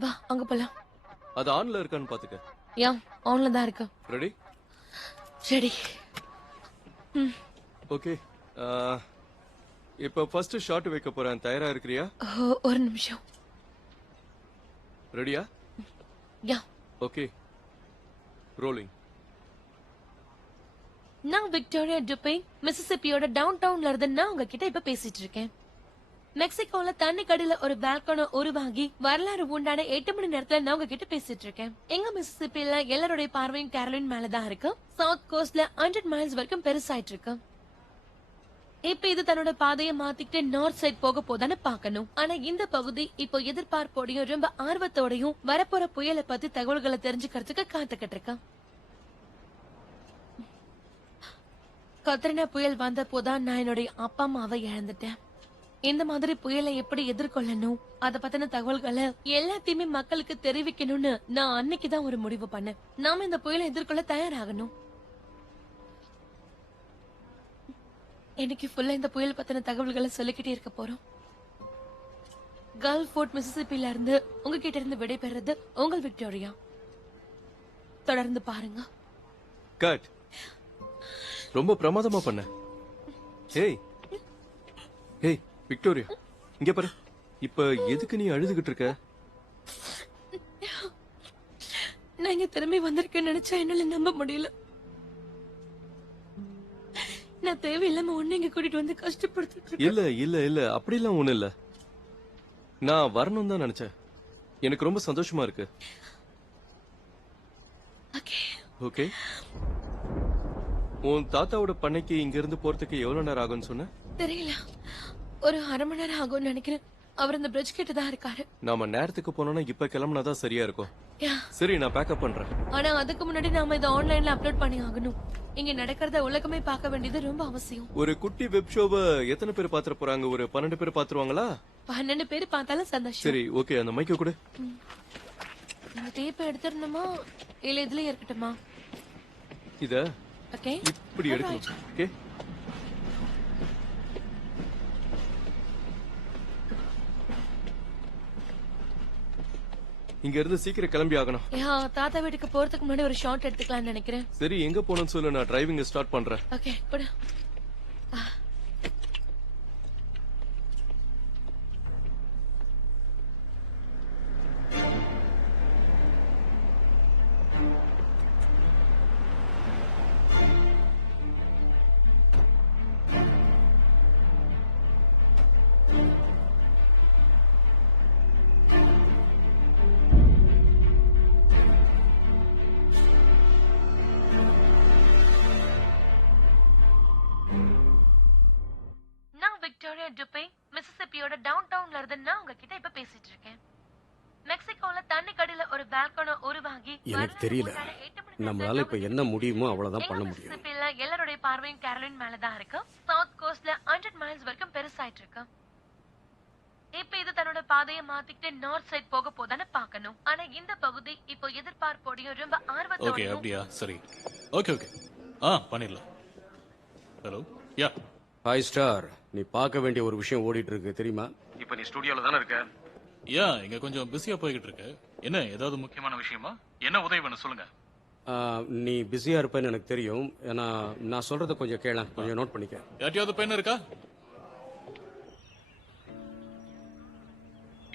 வா அங்க போலாம். அது ஆன்ல இருக்கான்னு பாத்துக்க. யா ஆன்ல தான் இருக்கு. ரெடி? ரெடி. ஓகே. இப்ப ஃபர்ஸ்ட் ஷாட் வைக்க போறேன். தயாரா இருக்கிறியா? ஒரு நிமிஷம். ரெடியா? யா. ஓகே. ரோலிங். நான் விக்டோரியா டுபேன், மிசிசிப்பியோட டவுன் டவுன்ல இருந்து நான் உங்ககிட்ட இப்ப பேசிட்டு இருக்கேன். மெக்சிகோல தண்ணி கடியில ஒரு பால்கனோ உருவாகி வரலாறு உண்டான 8 மணி நேரத்துல நான் உங்ககிட்ட பேசிட்டு இருக்கேன். எங்க மிசிசிப்பில எல்லாருடைய பார்வையும் கேரளின் மேலதான் இருக்கு. சவுத் கோஸ்ட்ல 100 மைல்ஸ் வரைக்கும் பெருசாயிட்டு இருக்கு. இப்ப இது தன்னோட பாதையை மாத்திக்கிட்டு நார்த் சைட் போக போதான்னு பாக்கணும். ஆனா இந்த பகுதி இப்போ எதிர்பார்ப்போடையும் ரொம்ப ஆர்வத்தோடையும் வரப்போற புயலை பத்தி தகவல்களை தெரிஞ்சுக்கிறதுக்கு காத்துக்கிட்டு இருக்கா. கத்ரினா புயல் வந்த போதான் நான் என்னுடைய அப்பா அம்மாவை இழந்துட்டேன். இந்த மாதிரி புயலை எப்படி எதிர்கொள்ளணும், அத பத்தின தகவல்களை எல்லாத்தையுமே மக்களுக்கு தெரிவிக்கணும்னு நான் அன்னைக்குதான் ஒரு முடிவு பண்ணேன். நாம இந்த புயலை எதிர்கொள்ள தயாராகணும். எனக்கு ஃபுல்லா இந்த புயல் பத்தின தகவல்களை சொல்லிக்கிட்டே இருக்க போறோம். கல்ஃப் ஃபோர்ட் மிசிசிப்பில இருந்து உங்ககிட்ட இருந்து விடைபெறது உங்கள் விக்டோரியா. தொடர்ந்து பாருங்க. கட். ரொம்ப பிரமாதமா பண்ண. ஏய் ஏய் விக்டோரியா, இங்க பாரு. இப்ப எதுக்கு நீ அழுதுகிட்டு இருக்க? நான் நான் இங்க திரும்பி வந்திருக்கேன்னு நினைச்சா என்னால நம்ப முடியல. நான் தேவையில்லாம ஒண்ணு இங்க கூட்டிட்டு வந்து கஷ்டப்படுத்திட்டு இருக்கேன். இல்ல இல்ல இல்ல அப்படிலாம் ஒண்ணு இல்ல. நான் வரணும் தான் நினைச்சேன். எனக்கு ரொம்ப சந்தோஷமா இருக்கு. ஓகே. உன் தாத்தாவோட பண்ணைக்கு இங்க இருந்து போறதுக்கு எவ்வளவு நேரம் ஆகும்னு சொன்ன? தெரியல, ஒரு 1/2 மணி நேரம் ஆகும்னு நினைக்கிறேன். அவர் இந்த பிரிட்ஜ் கிட்ட தான் இருக்காரு. நாம நேரத்துக்கு போனோம்னா இப்ப கிளம்புனாதான் சரியா இருக்கும். யா. சரி, நான் பேக்கப் பண்றேன். ஆனா அதுக்கு முன்னாடி நாம இதை ஆன்லைன்ல அப்லோட் பண்ணி ஆகணும். இங்க நடக்கிறத உலகமே பார்க்க வேண்டியது ரொம்ப அவசியம். ஒரு குட்டி வெப் ஷோவை எத்தனை பேர் பாத்துற போறாங்க? ஒரு 12 பேர் பாத்துருவாங்களா? 12 பேர் பார்த்தாலும் சந்தோஷம். சரி, ஓகே. அந்த மைக்க கொடு. இந்த டேப் எடுத்துடணுமா இல்ல இதுலயே இருக்கட்டுமா? இத ஓகே, இப்படி எடுக்கணும். ஓகே. இங்க இருந்து சீக்கிரம் கிளம்பி ஆகணும். தாத்தா வீட்டுக்கு போறதுக்கு முன்னாடி ஒரு ஷாட் எடுத்துக்கலாம்னு நினைக்கிறேன். சரி, எங்க போகணும்னு சொல்லு, நான் டிரைவிங் ஸ்டார்ட் பண்றேன். ஓகே, கூட விக்டோரியா டுபே மிசிசிப்பியோட டவுன் டவுன்ல இருந்து நான் உங்ககிட்ட இப்ப பேசிட்டு இருக்கேன். மெக்சிகோல தண்ணி கடியில ஒரு பால்கனோ உருவாகி எனக்கு தெரியல, நம்மளால இப்ப என்ன முடியுமோ அவ்வளவுதான் பண்ண முடியும். மிசிசிப்பில எல்லாருடைய பார்வையும் கேரோலின் மேலதான் இருக்கு. சவுத் கோஸ்ட்ல 100 மைல்ஸ் வரைக்கும் பெருசாயிட்டு இருக்கு. இப்ப இது தன்னோட பாதையை மாத்திக்கிட்டு நார்த் சைட் போக போதான்னு பாக்கணும். ஆனா இந்த பகுதி இப்போ எதிர்பார்ப்போடையும் ரொம்ப ஆர்வத்தோடையும். ஓகே, அப்படியா? சரி, ஓகே ஓகே, பண்ணிடலாம். ஹலோ, யா. ஹாய் ஸ்டார், நீ பார்க்க வேண்டிய ஒரு விஷயம் ஓடிட்டு இருக்கு தெரியுமா? இப்ப நீ ஸ்டுடியோல தானே இருக்க? யா, இங்க கொஞ்சம் பிஸியா போய்கிட்டு இருக்கு. என்ன, ஏதாவது முக்கியமான விஷயமா? என்ன உதவி வேணும் சொல்லுங்க. நீ பிஸியா இருப்பேன்னு எனக்கு தெரியும். ஏன்னா நான் சொல்றத கொஞ்சம் கேள, கொஞ்சம் நோட் பண்ணிக்க. யார்ட்டையாவது பெண் இருக்கா?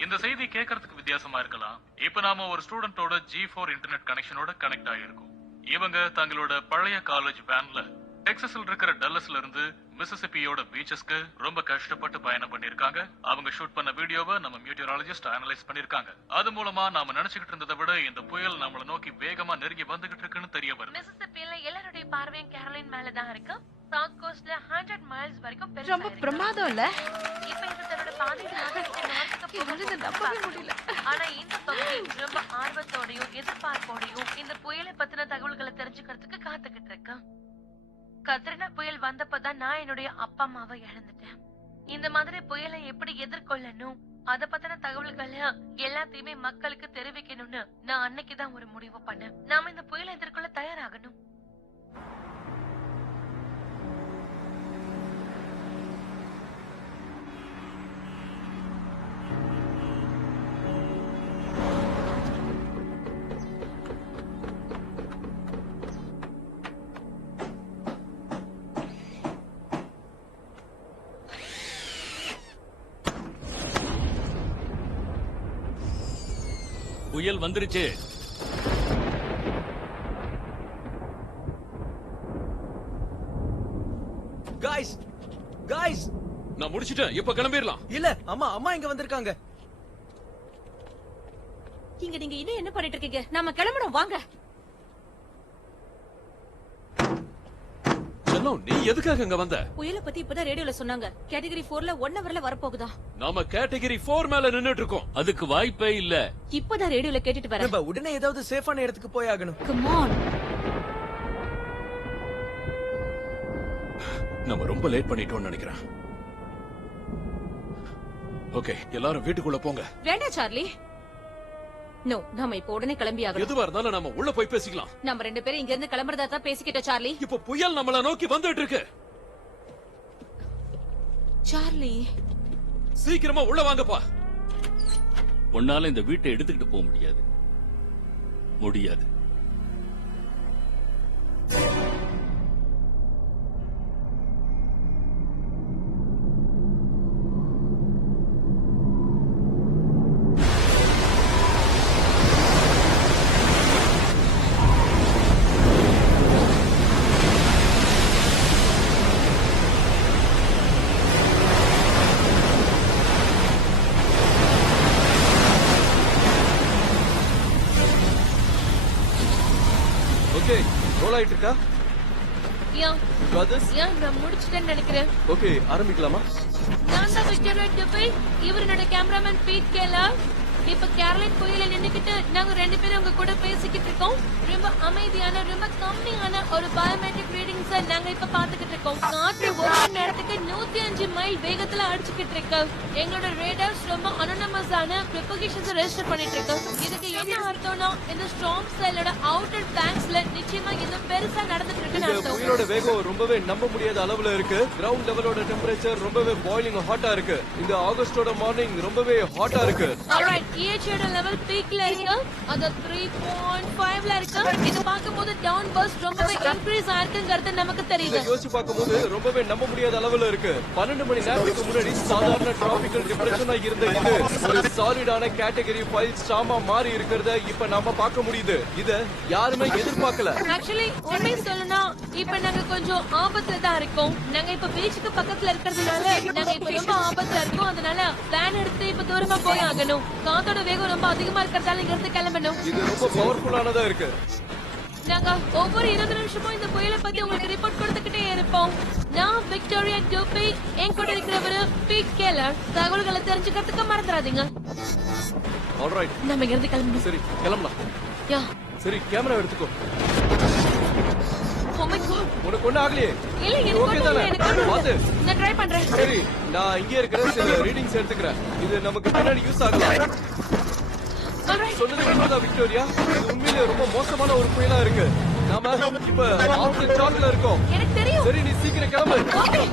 இந்த செய்தி கேட்கறதுக்கு வித்தியாசமா இருக்கலாம். இப்ப நாம ஒரு ஸ்டூடெண்டோட G4 இன்டர்நெட் கனெக்ஷனோட கனெக்ட் ஆகியிருக்கோம். இவங்க தங்களோட பழைய காலேஜ் வேன்ல டெக்சாஸ்ல இருக்கிற டல்லஸ்ல இருந்து மிசிசிப்பியோட பீச்சஸ்க்கு ரொம்ப கஷ்டப்பட்டு பயணம் பண்ணிருக்காங்க. அவங்க ஷூட் பண்ண வீடியோவை நம்ம மீட்டியராலஜிஸ்ட் அனலைஸ் பண்ணிருக்காங்க. அது மூலமா நாம நினைச்சுக்கிட்டு இருந்ததை விட இந்த புயல் நம்மள நோக்கி வேகமா நெருங்கி வந்துகிட்டு இருக்குன்னு தெரிய வருது. மிசிசிப்பில எல்லாருடைய பார்வையும் கேரோலின் மேல தான் இருக்கு. சவுத் கோஸ்ட்ல 100 மைல்ஸ் வரைக்கும் ரொம்ப பிரமாதம் இல்ல? இப்ப இது தன்னோட பாதையை மாத்திக்கிட்டு நார்த்துக்கு போகுது. நம்பவே முடியல. ஆனா இந்த பகுதி ரொம்ப ஆர்வத்தோடையும் எதிர்பார்ப்போடையும் இந்த புயலை பத்தின தகவல்களை தெரிஞ்சுக்கிறதுக்கு காத்துக்கிட்டு இருக்கு. கத்ரினா புயல் வந்தப்பதான் நான் என்னுடைய அப்பா அம்மாவை இழந்துட்டேன். இந்த மாதிரி புயலை எப்படி எதிர்கொள்ளணும், அத பத்தின தகவல்களை எல்லாத்தையுமே மக்களுக்கு தெரிவிக்கணும்னு நான் அன்னைக்குதான் ஒரு முடிவு பண்ணேன். நாம இந்த புயலை எதிர்கொள்ள தயாராகணும். புயல் வந்துருச்சு. गाइस गाइस நான் முடிச்சிட்டேன், இப்ப கிளம்பிடலாம். இல்ல, அம்மா இங்க வந்திருக்காங்க. இங்க நீங்க இன்னும் என்ன பண்ணிட்டு இருக்கீங்க? நாம கிளம்பணும், வாங்க. செல்லம், நீ எதுக்காக இங்க வந்த? புயலை பத்தி இப்பதான் ரேடியோல சொன்னாங்க. கேட்டகரி 4ல 1 ஹவர்ல வரப்போகுதா? நாம கேட்டகரி 4 மேல நின்னுட்டு இருக்கோம். அதுக்கு வாய்ப்பே இல்ல. இப்பதான் ரேடியோல கேட்டுட்டு வரேன். நம்ம உடனே ஏதாவது சேஃபான இடத்துக்கு போய் ஆகணும். Come on. நம்ம ரொம்ப லேட் பண்ணிட்டோம்னு நினைக்கிறேன். ஓகே, எல்லாரும் வீட்டுக்குள்ள போங்க. வேண்டாம் சார்லி. நோ, நாம இப்ப உடனே கிளம்பி ஆகணும். எதுவா இருந்தாலும் நம்ம உள்ள போய் பேசிக்கலாம். நம்ம 2 பேரும் இங்க இருந்து கிளம்புறதா தான் பேசிக்கிட்டோம் சார்லி. இப்ப புயல் நம்மள நோக்கி வந்துட்டு இருக்கு. சார்லி, சீக்கிரமா உள்ள வாங்கப்பா. உன்னால இந்த வீட்டை எடுத்துக்கிட்டு போக முடியாது. முடியாது. ஆயிட்டு இருக்கா? யா Got this? யா நான் முடிச்சிட்டேன்னு நினைக்கிறேன். ஓகே, ஆரம்பிக்கலாமா? நான் தான் விக்டோரியா டுபே, இவர் என்னோட கேமராமேன் பீட் கேலர். இப்ப கேரளின் கோயில நின்னுக்கிட்டு நாங்க 2 பேரும் உங்க கூட பேசிக்கிட்டு இருக்கோம். ரொம்ப அமைதியான ரொம்ப கம்மியான ஒரு பயோமெட்ரிக் ரீடிங்ஸ் நாங்க இப்ப பாத்துக்கிட்டு இருக்கோம். காற்று ஒரு மணி நேரத்துக்கு 105 மைல் வேகத்துல அடிச்சுக்கிட்டு இருக்கு. எங்களோட ரேடார்ஸ் ரொம்ப அனானமஸ் ஆன ப்ரொபகேஷன்ஸ் ரெஜிஸ்டர் பண்ணிட்டு இருக்கு. இதுக்கு என்ன அர்த்தம்னா இந்த ஸ்டார்ம் செல்லோட அவுட்டர் பேங்க்ஸ்ல நிச்சயமா ஏதோ பெருசா நடந்துட்டு இருக்குன்னு இந்த அர்த்தம். புயலோட வேகம் ரொம்பவே நம்ப முடியாத அளவுல இருக்கு. கிரவுண்ட் லெவலோட டெம்பரேச்சர் ரொம்பவே பாய்லிங் ஹாட்டா இருக்கு. இந்த ஆகஸ்டோட மார்னிங் ரொம்பவே ஹாட்டா இருக்கு. ஆல்ரைட், EHயோட லெவல் பீக்ல இருக்கு. அது 3.5ல இருக்கு. இது பாக்கும்போது டவுன் பர்ஸ்ட் ரொம்பவே இன்க்ரீஸ் ஆயிருக்குங்கிறது நமக்கு தெரியுது. யோசிச்சு பார்க்கும்போது ரொம்பவே நம்ப முடியாத அளவுல இருக்கு. 12 மணி நேரத்துக்கு முன்னாடி சாதாரண டிராபிக்கல் டிப்ரெஷனா இருந்த இது ஒரு சாலிடான கேட்டகரி 5 ஸ்டார்மா மாறி இருக்கிறத இப்ப நாம பார்க்க முடியுது. இத யாருமே எதிர்பார்க்கல. ஆக்சுவலி உண்மை சொல்லணும்னா இப்ப நாங்க கொஞ்சம் ஆபத்துல தான் இருக்கோம். நாங்க இப்ப பீச்சுக்கு பக்கத்துல இருக்கிறதுனால நாங்க இப்ப ரொம்ப ஆபத்துல இருக்கோம். அதனால பிளான் எடுத்து இப்ப தூரமா போய் ஆகணும். காத்தோட வேகம் ரொம்ப அதிகமா இருக்கிறதால இங்க இருந்து கிளம்பணும். இது ரொம்ப பவர்ஃபுல்லானதா இருக்கு. நாங்க ஒவ்வொரு 20 நிமிஷமும் இந்த புயலை பத்தி உங்களுக்கு ரிப்போர்ட் கொடுத்துக்கிட்டே இருப்போம். நான் விக்டோரியா டூபி, என் கூட இருக்கிறவரு பீட் கேலர். தகவல்களை தெரிஞ்சுக்கிறதுக்கு மறந்துடாதீங்க. ஆல்ரைட், நம்ம இங்க இருந்து கிளம்பணும். சரி கிளம்பலாம். யா சரி, கேமரா எடுத்துக்கோ. Oh my God. உனக்கு ஒண்ணு ஆகலையே? இல்ல நீ எனக்கு ஓகே ஒண்ணும் தானே? இல்ல, எனக்கு ஒண்ணும் பாத்து. இல்ல. நான் ட்ரை பண்றேன். சரி, நான் இங்கே இருக்கிற சில ரீடிங்ஸ் எடுத்துக்கிறேன். இது நமக்கு பின்னாடி யூஸ் ஆகலாம். சொன்னது உண்மைதான் விக்டோரியா. இது உண்மையிலே ரொம்ப மோசமான ஒரு புயலா இருக்கு. நாம இப்ப ஆஃப் தி சார்ட்ல இருக்கோம். எனக்கு தெரியும். சரி, நீ சீக்கிரம் கிளம்பு. ஓகே.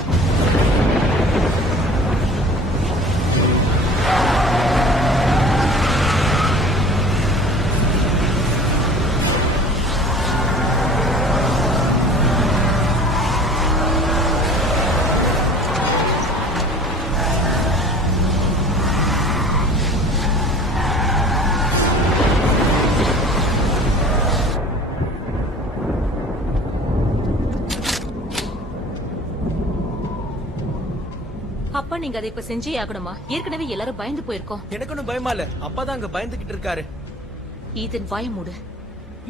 அப்பா நீங்க அதை இப்ப செஞ்சே ஆகணுமா? ஏற்கனவே எல்லாரும் பயந்து போயிருக்கோம். எனக்கு ஒன்னும் பயமா இல்ல. அப்பா தான் அங்க பயந்துகிட்டு இருக்காரு. ஈதன் வாய மூடு.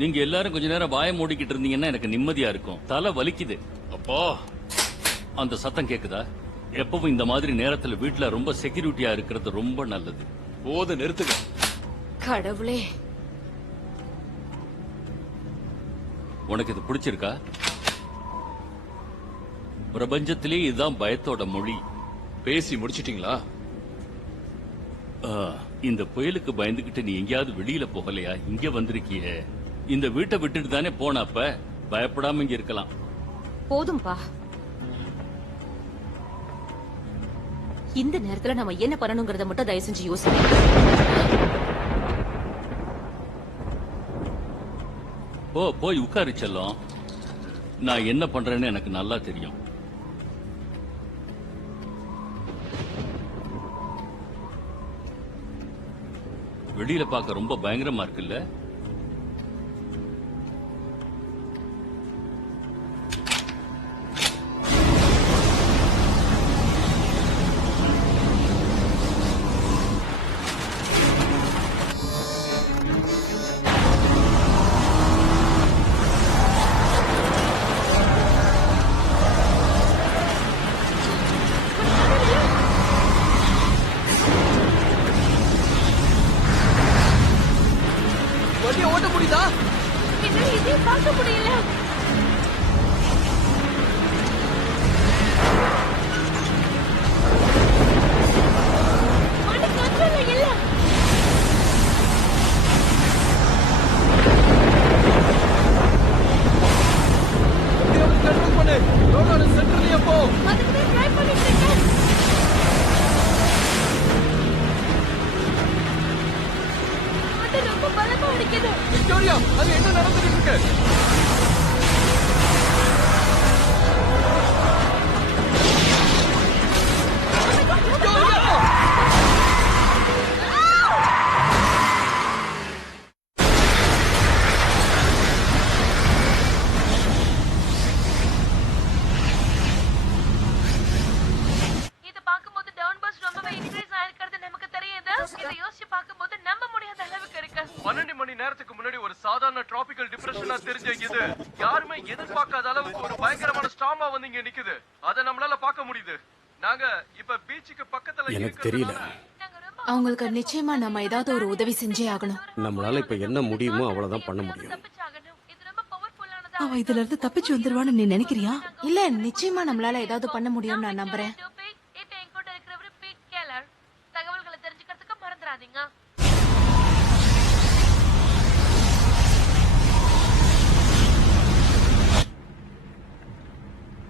நீங்க எல்லாரும் கொஞ்ச நேரம் வாய மூடிக்கிட்டு இருந்தீங்கன்னா எனக்கு நிம்மதியா இருக்கும். தலை வலிக்குது. அப்பா, அந்த சத்தம் கேக்குதா? எப்பவும் இந்த மாதிரி நேரத்துல வீட்டுல ரொம்ப செக்யூரிட்டியா இருக்கிறது ரொம்ப நல்லது. போது நிறுத்துங்க. கடவுளே, உனக்கு இது பிடிச்சிருக்கா? பிரபஞ்சத்திலே இதுதான் பயத்தோட மொழி. பேசி முடிச்சிட்டீங்களா? இந்த புயலுக்கு பயந்துகிட்டு நீ எங்கேயாவது வெளியில போகலையா? இங்க வந்திருக்கிய. இந்த வீட்டை விட்டுட்டு தானே போனப்ப பயப்படாம இங்க இருக்கலாம். போதும்பா. இந்த நேரத்துல நம்ம என்ன பண்ணணுங்கிறத மட்டும் தயவு செஞ்சு யோசிங்க. போய் உட்காரு செல்லம். நான் என்ன பண்றேன்னு எனக்கு நல்லா தெரியும். வெளியில பார்க்க ரொம்ப பயங்கரமா இருக்குல்ல? வண்டியை ஓட்ட முடியுதா? என்னால இதையும் பார்க்க முடியல. வண்டி கண்ட்ரோல்ல இல்ல. கண்ட்ரோல் பண்ணு. ரோடோட சென்டர்லயே போ. அதுக்கு தான் ட்ரை பண்ணிட்டு இருக்கேன். அது ரொம்ப பலமா அடிக்குது. விக்டோரியா, அது என்ன நடந்துட்டு இருக்கு? இது பார்க்கும்போது டவுன் பஸ் ரொம்பவே இன்க்ரீஸ் ஆயிருக்கிறது நமக்கு தெரியுது. இதை யோசிச்சு பார்க்கும்போது நம்ப முடியாத அளவுக்கு இருக்கு. 12 மணி நேரத்துக்கு முன்னாடி ஒரு சாதாரண டிராபிக்கல் டிப்ரெஷனா தெரிஞ்ச இது எதிர்பார்க்காத அளவுக்கு ஒரு பயங்கரமான ஸ்டார்மா வந்து இங்க நிக்குது. அத நம்மளால பார்க்க முடியுது. நாங்க இப்ப பீச்சுக்கு பக்கத்துல எனக்கு தெரியல. அவங்களுக்கு நிச்சயமா நம்ம ஏதாவது ஒரு உதவி செஞ்சே ஆகணும். நம்மளால இப்ப என்ன முடியுமோ அவ்வளவுதான் பண்ண முடியும். அவ இதுல இருந்து தப்பிச்சு வந்துருவான்னு நீ நினைக்கிறியா? இல்ல, நிச்சயமா நம்மளால ஏதாவது பண்ண முடியும் நான் நம்புறேன். இப்ப என் கூட இருக்கிறவரு பீட் கேலர். தகவல்களை தெரிஞ்சுக்கிறதுக்கு மறந்துடாதீங்க.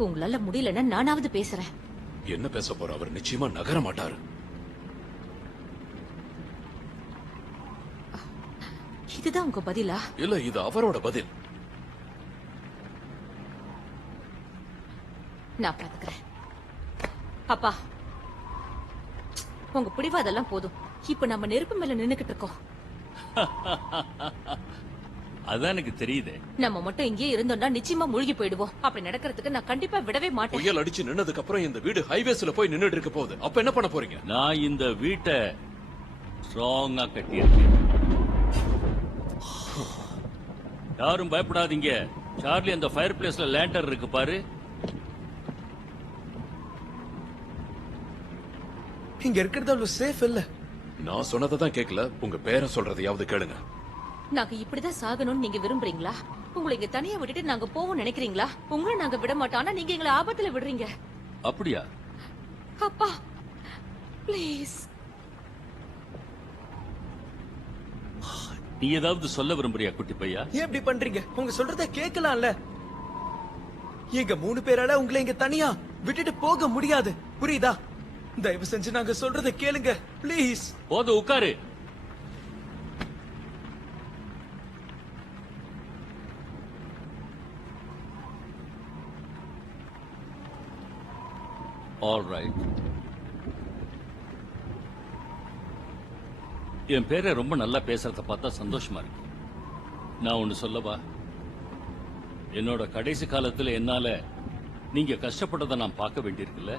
உங்களால முடியலன்னா நானாவது பேசுறேன். என்ன பேச போற? அவர் நிச்சயமா நகர மாட்டாரு. இதுதான் உங்க பதிலா? இல்ல, இது அவரோட பதில். நான் பாத்துக்கிறேன். அப்பா, உங்க பிடிவாதெல்லாம் போதும். இப்ப நம்ம நெருப்பு மேல நின்னுகிட்டு இருக்கோம். அதான் எனக்கு தெரியுது. நம்ம மட்டும் இங்கே இருந்தோம்னா நிச்சயமா மூழ்கி போயிடுவோம். அப்படி நடக்கிறதுக்கு நான் கண்டிப்பா விடவே மாட்டேன். புயல் அடிச்சு நின்னதுக்கு அப்புறம் இந்த வீடு ஹைவேஸ்ல போய் நின்னுட்டு இருக்க போகுது. அப்ப என்ன பண்ண போறீங்க? நான் இந்த வீட்டை ஸ்ட்ராங்கா கட்டியிருக்கேன். யாரும் பயப்படாதீங்க. சார்லி, அந்த ஃபயர் பிளேஸ்ல லேண்டர் இருக்கு பாரு. இங்க இருக்கிறது அவ்வளவு சேஃப் இல்ல. நான் சொன்னதை தான் கேட்கல. உங்க பேரை சொல்றதையாவது கேளுங்க. நாங்க இப்படிதான் சாகணும்னு நீங்க விரும்புறீங்களா? உங்களை இங்க தனியா விட்டுட்டு நாங்க போவோம் நினைக்கிறீங்களா? உங்களை நாங்க விட மாட்டோம். ஆனா நீங்க எங்களை ஆபத்துல விடுறீங்க. அப்படியா? அப்பா, ப்ளீஸ். நீ ஏதாவது சொல்ல விரும்புறியா குட்டி பையா? ஏன் இப்படி பண்றீங்க? உங்க சொல்றத கேட்கலாம்ல. எங்க 3 பேரால உங்களை இங்க தனியா விட்டுட்டு போக முடியாது, புரியுதா? தயவு செஞ்சு நாங்க சொல்றத கேளுங்க ப்ளீஸ். போது, உட்காரு. All right. என் பேரை ரொம்ப நல்லா பேசுறத பார்த்தா சந்தோஷமா இருக்கு. நான் ஒண்ணு சொல்லவா? என்னோட கடைசி காலத்துல என்னால நீங்க கஷ்டப்பட்டதை நான் பார்க்க வேண்டியிருக்குல்ல.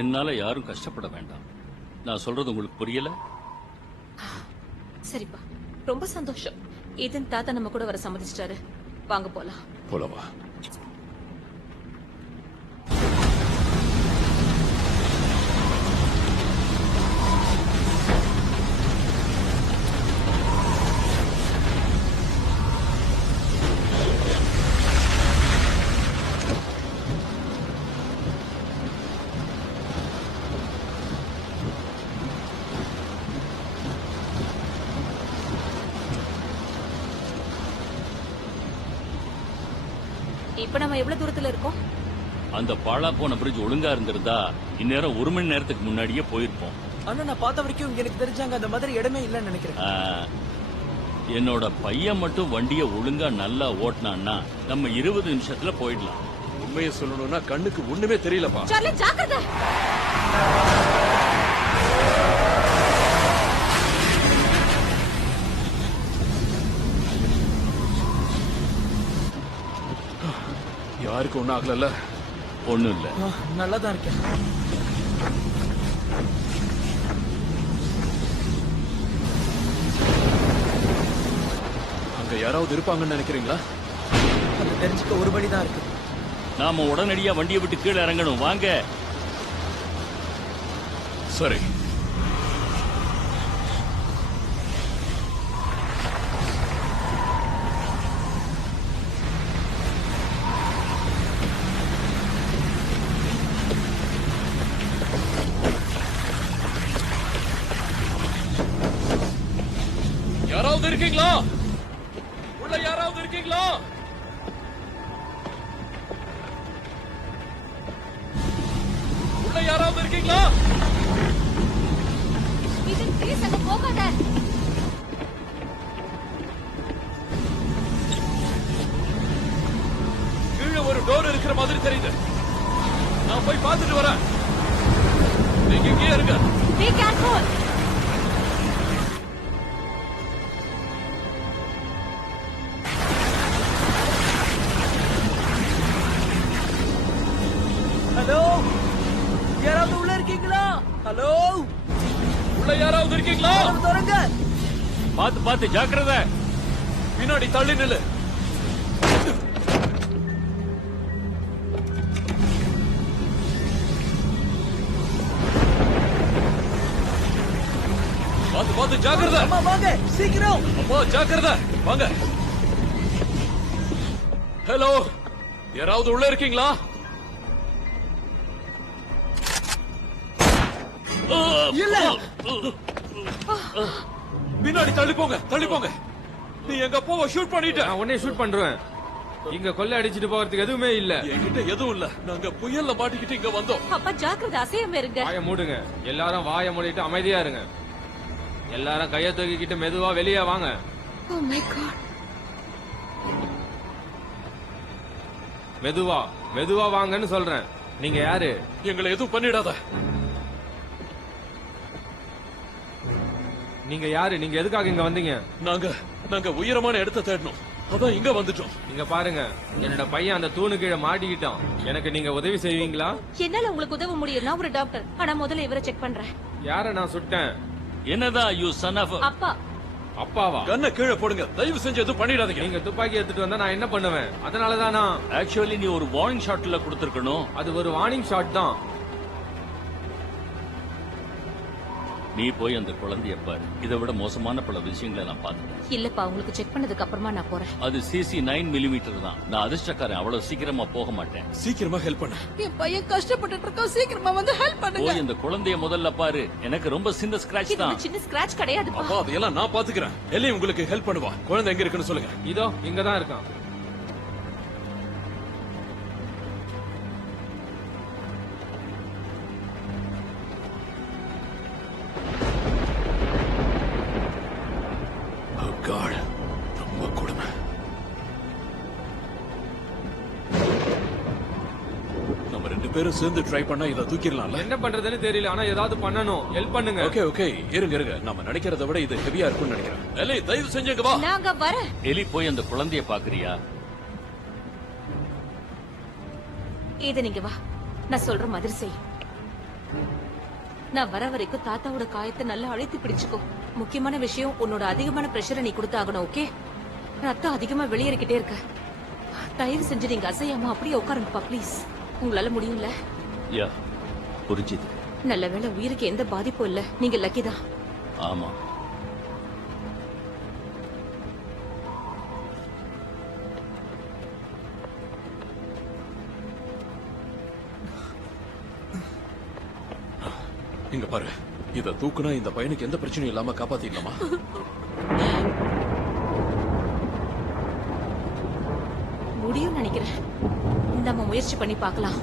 என்னால யாரும் கஷ்டப்பட வேண்டாம். நான் சொல்றது உங்களுக்கு புரியல? சரிப்பா, ரொம்ப சந்தோஷம். இதன் தாத்தா நம்ம கூட வர சம்மதிச்சிட்டாரு. வாங்க போலாம். போலவா? இப்ப நம்ம எவ்வளவு தூரத்துல இருக்கோம்? அந்த பாழா போன பிரிட்ஜ் ஒழுங்கா இருந்திருந்தா இந்நேரம் 1 மணி நேரத்துக்கு முன்னாடியே போயிருப்போம். ஆனா நான் பார்த்த வரைக்கும் எனக்கு தெரிஞ்சாங்க அந்த மாதிரி இடமே இல்லைன்னு நினைக்கிறேன். என்னோட பையன் மட்டும் வண்டியை ஒழுங்கா நல்லா ஓட்டினான்னா நம்ம 20 நிமிஷத்துல போயிடலாம். உண்மையை சொல்லணும்னா கண்ணுக்கு ஒண்ணுமே தெரியலப்பா. சார்லி, ஜாக்கிரதை. யாருக்கு ஒண்ணும் ஆகல? ஒண்ணும் இல்ல. நல்லா தான் இருக்கேன். அங்க யாராவது இருப்பாங்கன்னு நினைக்கிறீங்களா? அது தெரிஞ்சுக்க ஒரு வழிதான் இருக்கு. நாம உடனடியா வண்டியை விட்டு கீழே இறங்கணும். வாங்க. சரி. யாராவது இருக்கீங்களா? உள்ள யாராவது இருக்கீங்களா? உள்ள யாராவது இருக்கீங்களா? இது ப்ளீஸ் அங்க போகாத. கீழே ஒரு டோர் இருக்கிற மாதிரி தெரியுது. நான் போய் பார்த்துட்டு வரேன். நீங்க இங்கே இருங்க. Be careful. ஹலோ, யாராவது உள்ள இருக்கீங்களா? ஹலோ, உள்ள யாராவது இருக்கீங்களா? தொடங்க. பார்த்து பார்த்து, ஜாக்கிரதை. பின்னாடி தள்ளி நில்லு. ஜாக்கிரதை அம்மா வாங்க சீக்கிரம். அம்மா ஜாக்கிரதை வாங்க. ஹலோ, யாராவது உள்ள இருக்கீங்களா? இல்ல. பின்னாடி தள்ளி போங்க, தள்ளி போங்க. நீ எங்க அப்பாவை ஷூட் பண்ணிட்ட. நான் உடனே ஷூட் பண்றேன். இங்க கொள்ளை அடிச்சிட்டு போறதுக்கு எதுவுமே இல்ல. என்கிட்ட எதுவும் இல்ல. நாங்க புயல்ல மாட்டிக்கிட்டு இங்க வந்தோம். அப்பா ஜாக்கிரதை, அசையாம இருங்க. வாய மூடுங்க. எல்லாரும் வாய மூடிட்டு அமைதியா இருங்க. எல்லாரும் கைய தூக்கிக்கிட்டு மெதுவா வெளியே வாங்க. Oh my God. மெதுவா மெதுவா வாங்கன்னு சொல்றேன். நீங்க யாரு? எங்களை எதுவும் பண்ணிடாத. நீங்க யாரு? நீங்க எதுக்காக இங்க வந்தீங்க? நாங்க உயரமான இடத்தை தேடணும். அதான் இங்க வந்துட்டோம். நீங்க பாருங்க, என்னோட பையன் அந்த தூணு கீழே மாட்டிக்கிட்டான். எனக்கு நீங்க உதவி செய்வீங்களா? என்னால உங்களுக்கு உதவ முடியும். நான் ஒரு டாக்டர். ஆனா முதல்ல இவரை செக் பண்றேன். யார நான் சுட்டேன்? என்னதான் யூ சன் ஆஃப் அப்பா. அப்பாவா? கண்ணை கீழே போடுங்க. தயவு செஞ்சு எதுவும் பண்ணிடாதீங்க. நீங்க துப்பாக்கி எடுத்துட்டு வந்தா நான் என்ன பண்ணுவேன்? அதனாலதான் நான் ஆக்சுவலி நீ ஒரு வார்னிங் ஷாட்ல கொடுத்திருக்கணும். அது ஒரு வார்னிங் ஷாட் தான். நீ போய் அந்த குழந்தைய பாரு. இதை விட மோசமான பல விஷயங்களை நான் பார்த்துட்டேன். இல்லப்பா, உங்களுக்கு செக் பண்ணதுக்கு அப்புறமா நான் போறேன். அது சிசி 9 மில்லிமீட்டர் தான். நான் அதிர்ஷ்டக்காரன், அவ்வளவு சீக்கிரமா போக மாட்டேன். சீக்கிரமா ஹெல்ப் பண்ணு. என் பையன் கஷ்டப்பட்டுட்டு இருக்கான், சீக்கிரமா வந்து ஹெல்ப் பண்ணுங்க. போய் அந்த குழந்தைய முதல்ல பாரு. எனக்கு ரொம்ப சின்ன ஸ்கிராட்ச் இது தான். ஒரு சின்ன ஸ்கிராட்ச் கிடையாதுப்பா. அப்பா அதையெல்லாம் நான் பாத்துக்கிறேன். எல்லி உங்களுக்கு ஹெல்ப் பண்ணுவா. குழந்தை எங்க இருக்குன்னு சொல்லுங்க. இதோ இங்கதான் இருக்கான். God, ரொம்ப கொடுமை. நம்ம ரெண்டு பேரும் சேர்ந்து ட்ரை பண்ணா இதை தூக்கிடலாம்ல. என்ன பண்றதுன்னு தெரியல, ஆனா ஏதாவது பண்ணணும். ஹெல்ப் பண்ணுங்க. ஓகே இருங்க. நம்ம நினைக்கிறத விட இது ஹெவியா இருக்கும்னு நினைக்கிறேன். எல்லி தயவு செஞ்சுங்க வா. நாங்க வரேன். எலி போய் அந்த குழந்தைய பாக்குறியா? இது நீங்க வா. நான் சொல்ற மாதிரி செய். நான் வர வரைக்கும் தாத்தாவோட காயத்தை நல்லா அழுத்தி பிடிச்சுக்கோ. முக்கியமான விஷயம், உன்னோட அதிகமான பிரஷரை நீ கொடுத்தாகணும். ஓகே? ரத்தம் அதிகமா வெளியேறிக்கிட்டே இருக்க. தயவு செஞ்சு நீங்க அசையாம அப்படியே உட்காருங்கப்பா ப்ளீஸ். உங்களால முடியும்ல? யா, புரிஞ்சுது. நல்ல வேளை உயிருக்கு எந்த பாதிப்பும் இல்ல. நீங்க லக்கி தான். ஆமா. இங்க பாரு, இத தூக்குனா இந்த பையனுக்கு எந்த பிரச்சனையும் இல்லாம காப்பாத்திடலாமா? முடியும் நினைக்கிறேன். நம்ம முயற்சி பண்ணி பார்க்கலாம்.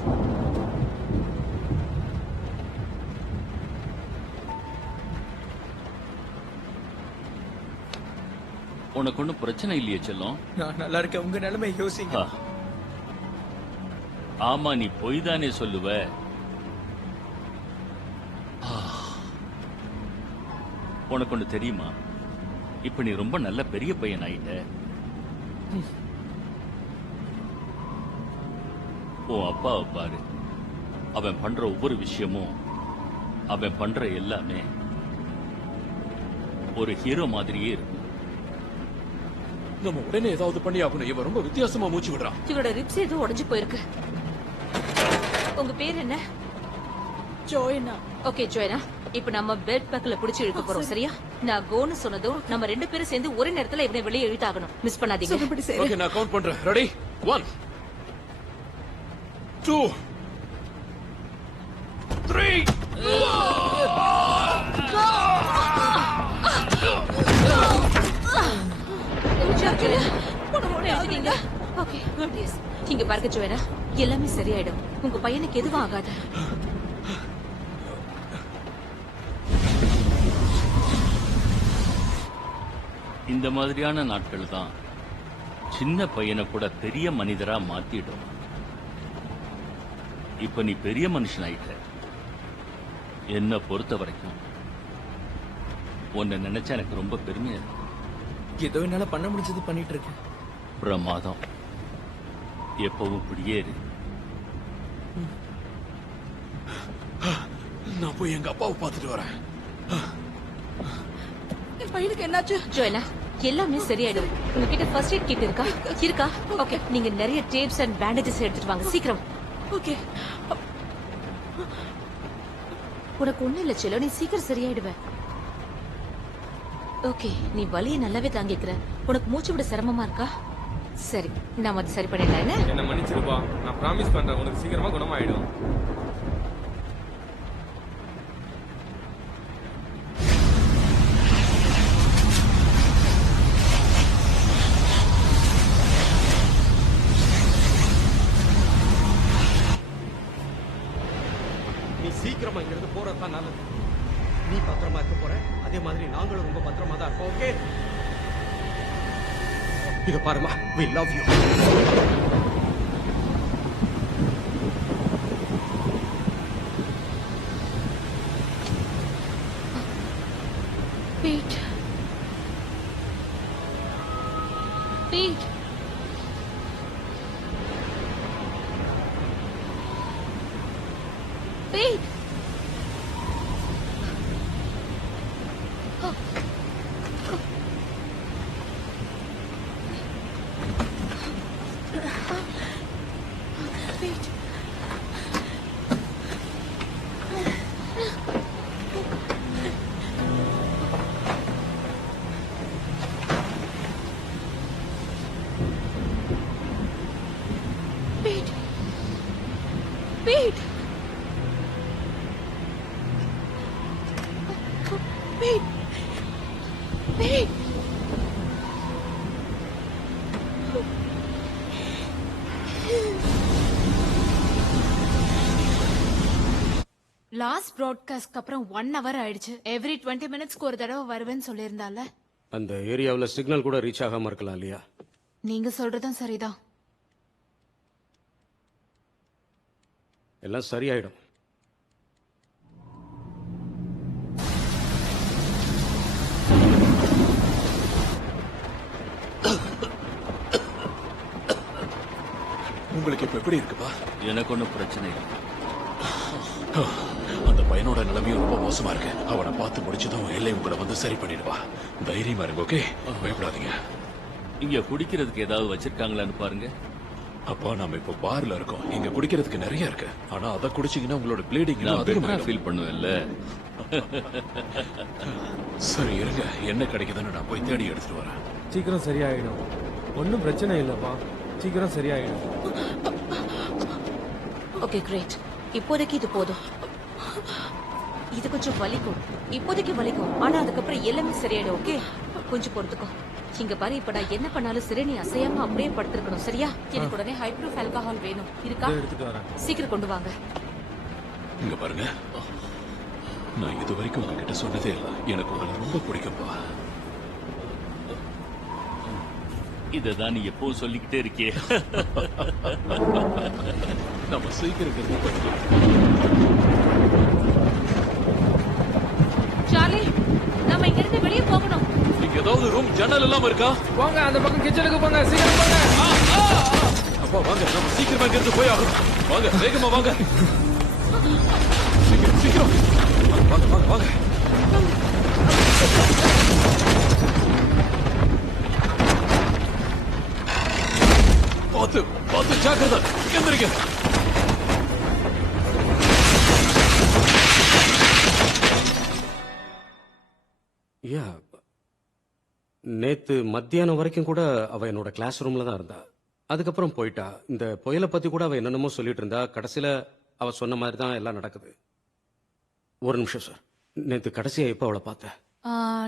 உனக்கு ஒன்னும் பிரச்சனை இல்லையே செல்லம்? நான் நல்லா இருக்கேன். உங்க நிலைமை யோசிங்க. ஆமா, நீ பொய் தானே சொல்லுவ. உனக்கு ஒண்ணு தெரியுமா? இப்ப நீ ரொம்ப நல்ல பெரிய பையன் ஆயிட்ட. உன் அப்பாவை பாரு. அவன் பண்ற ஒவ்வொரு விஷயமும், அவன் பண்ற எல்லாமே ஒரு ஹீரோ மாதிரியே இருக்கும். நம்ம உடனே ஏதாவது பண்ணி ஆகணும். இவன் ரொம்ப வித்தியாசமா மூச்சு விடுறான். இவரோட ரிப்ஸ் ஏதோ உடைஞ்சு போயிருக்கு. உங்க பேர் என்ன? ஜோயனா. ஓகே ஜோயனா, இப்ப நம்ம பெட் பேக்ல புடிச்சு இழுக்க போறோம். சரியா? நான் கோன்னு சொன்னதும் நம்ம ரெண்டு பேரும் சேர்ந்து ஒரே நேரத்துல இவனை வெளியே இழுத்தாகணும். மிஸ் பண்ணாதீங்க. ஓகே, நான் கவுண்ட் பண்றேன். ரெடி? 1 2 3 ஓகே, இங்க பாருங்க ஜோயனா, எல்லாமே சரியாயிடும். உங்க பையனுக்கு எதுவும் ஆகாது. இந்த மாதிரியான நாட்கள் தான் சின்ன பையனை கூட பெரிய மனிதரா மாத்திடும். இப்ப நீ பெரிய மனுஷன் ஆயிட்ட. என்ன பொறுத்த வரைக்கும் உன்னை நினைச்சா எனக்கு ரொம்ப பெருமையா இருக்கு. ஏதோ என்னால பண்ண முடிஞ்சது பண்ணிட்டு இருக்கேன். பிரமாதம். எப்பவும் இப்படியே இரு. நான் போய் எங்க அப்பாவை பார்த்துட்டு வரேன். என் பையனுக்கு என்னாச்சு? ஜோயனா, எல்லாமே சரியாயிடும். உங்ககிட்ட ஃபர்ஸ்ட் எய்ட் கிட் இருக்கா? இருக்கா? ஓகே, நீங்க நிறைய டேப்ஸ் அண்ட் பேண்டேஜஸ் எடுத்துட்டு வாங்க சீக்கிரம். ஓகே. உனக்கு ஒண்ணு இல்ல செல்லம், நீ சீக்கிரம் சரியாயிடுவ. ஓகே, நீ வலியை நல்லாவே தாங்கிக்கிற. உனக்கு மூச்சு விட சிரமமா இருக்கா? சரி, நான் அதை சரி பண்ணிடலாம். என்ன? என்ன மன்னிச்சிருப்பா, நான் ப்ராமிஸ் பண்றேன் உனக்கு சீக்கிரமா குணமாயிடும். நீ சீக்கிரமா இங்கிருந்து போறதுதான் நல்லது. நீ பத்திரமா இருக்க போற, அதே மாதிரி நாங்களும் ரொம்ப பத்திரமா தான் இருப்போம். ஓகே, இத பாருமா, we love you. Pete. Pete. Pete. Pete. Pete. Pete. Pete. Pete. Last ப்ராட்காஸ்ட்க்கு அப்புறம் 1 hour ஆயிடுச்சு. எவ்ரி 20 மினிட்ஸ்க்கு ஒரு தடவை வருவேன்னு சொல்லியிருந்தால. அந்த ஏரியாவுல சிக்னல் கூட ரீச் ஆகாம இருக்கலாம் இல்லையா? நீங்க சொல்றதும் சரிதான். எல்லாம் சரியாயிடும். உங்களுக்கு இப்ப எப்படி இருக்குப்பா? எனக்கு ஒன்றும் பிரச்சனை இல்லை. அந்த பையனோட நிலைமையும் ரொம்ப மோசமா இருக்கு. அவனை பார்த்து முடிச்சதும் எல்லை உங்களை வந்து சரி பண்ணிடுவா. தைரியமா இருங்க, ஓகே? பயப்படாதீங்க. இங்க குடிக்கிறதுக்கு ஏதாவது வச்சிருக்காங்களான்னு பாருங்க. அப்பா, நாம இப்ப பார்ல இருக்கோம். இங்க குடிக்கிறதுக்கு நிறைய இருக்கு. ஆனா அதை குடிச்சீங்கன்னா உங்களோட ப்ளீடிங் நான் அதிகமா பெட்டரா ஃபீல் பண்ணுவேன்ல. சரி இருங்க, என்ன கிடைக்குதுன்னு நான் போய் தேடி எடுத்துட்டு வரேன். சீக்கிரம் சரியாயிடும். ஒன்றும் பிரச்சனை இல்லப்பா, சீக்கிரம் சரியாயிடும். Okay, great. இப்போதைக்கு இது போதும். இது கொஞ்சம் வலிக்கும், இப்போதைக்கு வலிக்கும். ஆனா அதுக்கப்புறம் எல்லாமே சரியாயிடும். ஓகே, கொஞ்சம் பொறுத்துக்கோ. இங்க பாரு, இப்ப நான் என்ன பண்ணாலும் சரி, நீ அசையாம அப்படியே படுத்திருக்கணும், சரியா? எனக்கு உடனே ஹைப்ரூஃப் ஆல்கஹால் வேணும். இருக்கா? எடுத்துட்டு வரேன். சீக்கிரம் கொண்டு வாங்க. இங்க பாருங்க, நான் இது வரைக்கும் உங்ககிட்ட சொன்னதே இல்லை, எனக்கு உங்களை ரொம்ப பிடிக்கும்பா. இததான் நீ எப்பவும் சொல்லிக்கிட்டே இருக்கியே. நம்ம சீக்கிரம் சார்லி, நம்ம இங்க இருந்து வெளியே போகணும். இங்க ஏதாவது ரூம் ஜன்னல் எல்லாம் இருக்கா? வாங்க, அந்த பக்கம் கிச்சனுக்கு போங்க, சீக்கிரம் போங்க. அப்பா வாங்க, நம்ம சீக்கிரமா இங்க இருந்து போய் ஆகணும். வாங்க, வேகமா வாங்க. சீக்கிரம் சீக்கிரம் வாங்க வாங்க வாங்க. பார்த்து பார்த்து, ஜாக்கிரதை. எந்திரிங்க. யா, நேத்து மத்தியானம் வரைக்கும் கூட அவ என்னோட கிளாஸ் ரூம்ல தான் இருந்தா. அதுக்கப்புறம் போயிட்டா. இந்த புயலை பத்தி கூட அவ என்னென்னமோ சொல்லிட்டு இருந்தா. கடைசியில அவ சொன்ன மாதிரி தான் எல்லாம் நடக்குது. ஒரு நிமிஷம் சார், நேத்து கடைசியா எப்ப அவளை பார்த்த?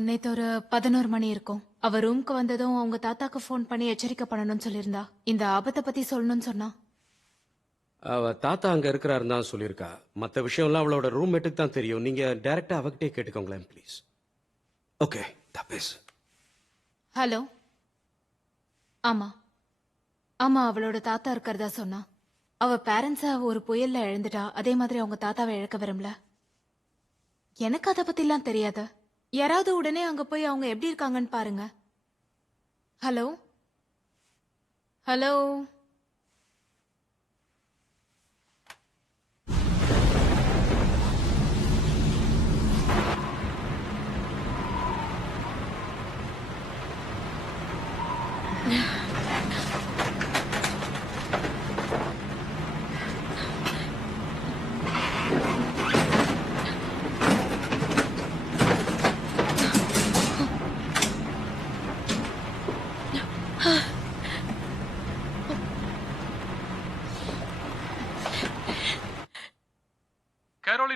நேத்து ஒரு 11 மணி இருக்கும். அவ ரூம்க்கு வந்ததும் அவங்க தாத்தாக்கு ஃபோன் பண்ணி எச்சரிக்கை பண்ணணும்னு சொல்லியிருந்தா. இந்த ஆபத்தை பத்தி சொல்லணும்னு சொன்னா. அவ தாத்தா அங்க இருக்கிறாருன்னு தான் சொல்லியிருக்கா. மத்த விஷயம்லாம் அவளோட ரூம்மேட்டுக்கு தான் தெரியும். நீங்க டைரக்டா அவகிட்டே கேட்டுக்கோங்களேன் ப்ளீஸ். ஓகே, தப்பேஸ். ஹலோ. ஆமா ஆமா, அவளோட தாத்தா இருக்கிறதா சொன்னா. அவ பேரண்ட்ஸ ஒரு புயல்ல இழந்துட்டா. அதே மாதிரி அவங்க தாத்தாவை இழக்க விரும்பல. எனக்கு அதை பத்திலாம் தெரியாது. யாராவது உடனே அங்க போய் அவங்க எப்படி இருக்காங்கன்னு பாருங்க. Hello hello.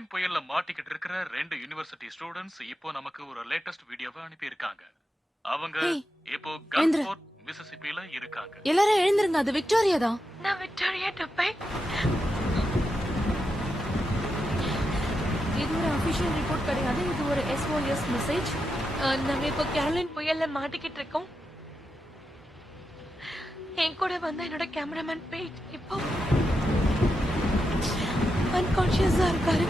கேரோலின் புயல்ல மாட்டிக்கிட்டு இருக்கிற 2 யுனிவர்சிட்டி ஸ்டூடெண்ட்ஸ் இப்போ நமக்கு ஒரு லேட்டஸ்ட் வீடியோவை அனுப்பி இருக்காங்க. அவங்க ஏய், இப்போ எழுந்துரு. கன்ஃபோர்ட் மிசிசிப்பில இருக்காங்க. எல்லாரும் எழுந்திருங்க, அது விக்டோரியா தான். நான் விக்டோரியா டப்பை. இது ஒரு அபிஷியல் ரிப்போர்ட் கிடையாது, இது ஒரு SOS மெசேஜ். நாங்க இப்போ கேரோலின் புயல்ல மாட்டிக்கிட்டு இருக்கோம். என் கூட வந்த என்னோட கேமராமேன் பேட் இப்போ அன்கான்ஷியஸா இருக்காரு.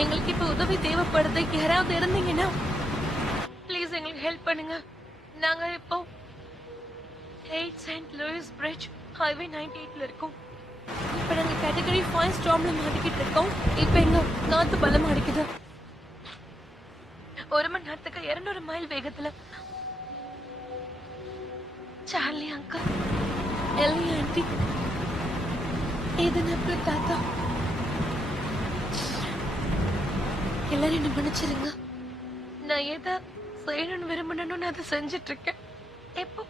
எங்களுக்கு இப்ப உதவி தேவைப்படுது. யாராவது இருந்தீங்கன்னா ப்ளீஸ் எங்களுக்கு ஹெல்ப் பண்ணுங்க. நாங்க இப்போ 8 செயின்ட் லூயிஸ் பிரிட்ஜ் ஹைவே 98ல இருக்கோம். இப்ப நாங்க கேட்டகரி 5 ஸ்டார்ம்ல மாட்டிக்கிட்டு இருக்கோம். இப்ப எங்க காத்து பலமா அடிக்குது. 1 மணி நேரத்துக்கு 200 மைல் வேகத்துல. சார்லி அங்கிள், எல்லி ஆண்டி, ஏதன் அப்புறம் தாத்தா, எல்லாரும் என்ன மன்னிச்சிருங்க. நான் எதை செய்யணும்னு விரும்பணும்னு அதை செஞ்சிட்டு இருக்கேன். எப்போ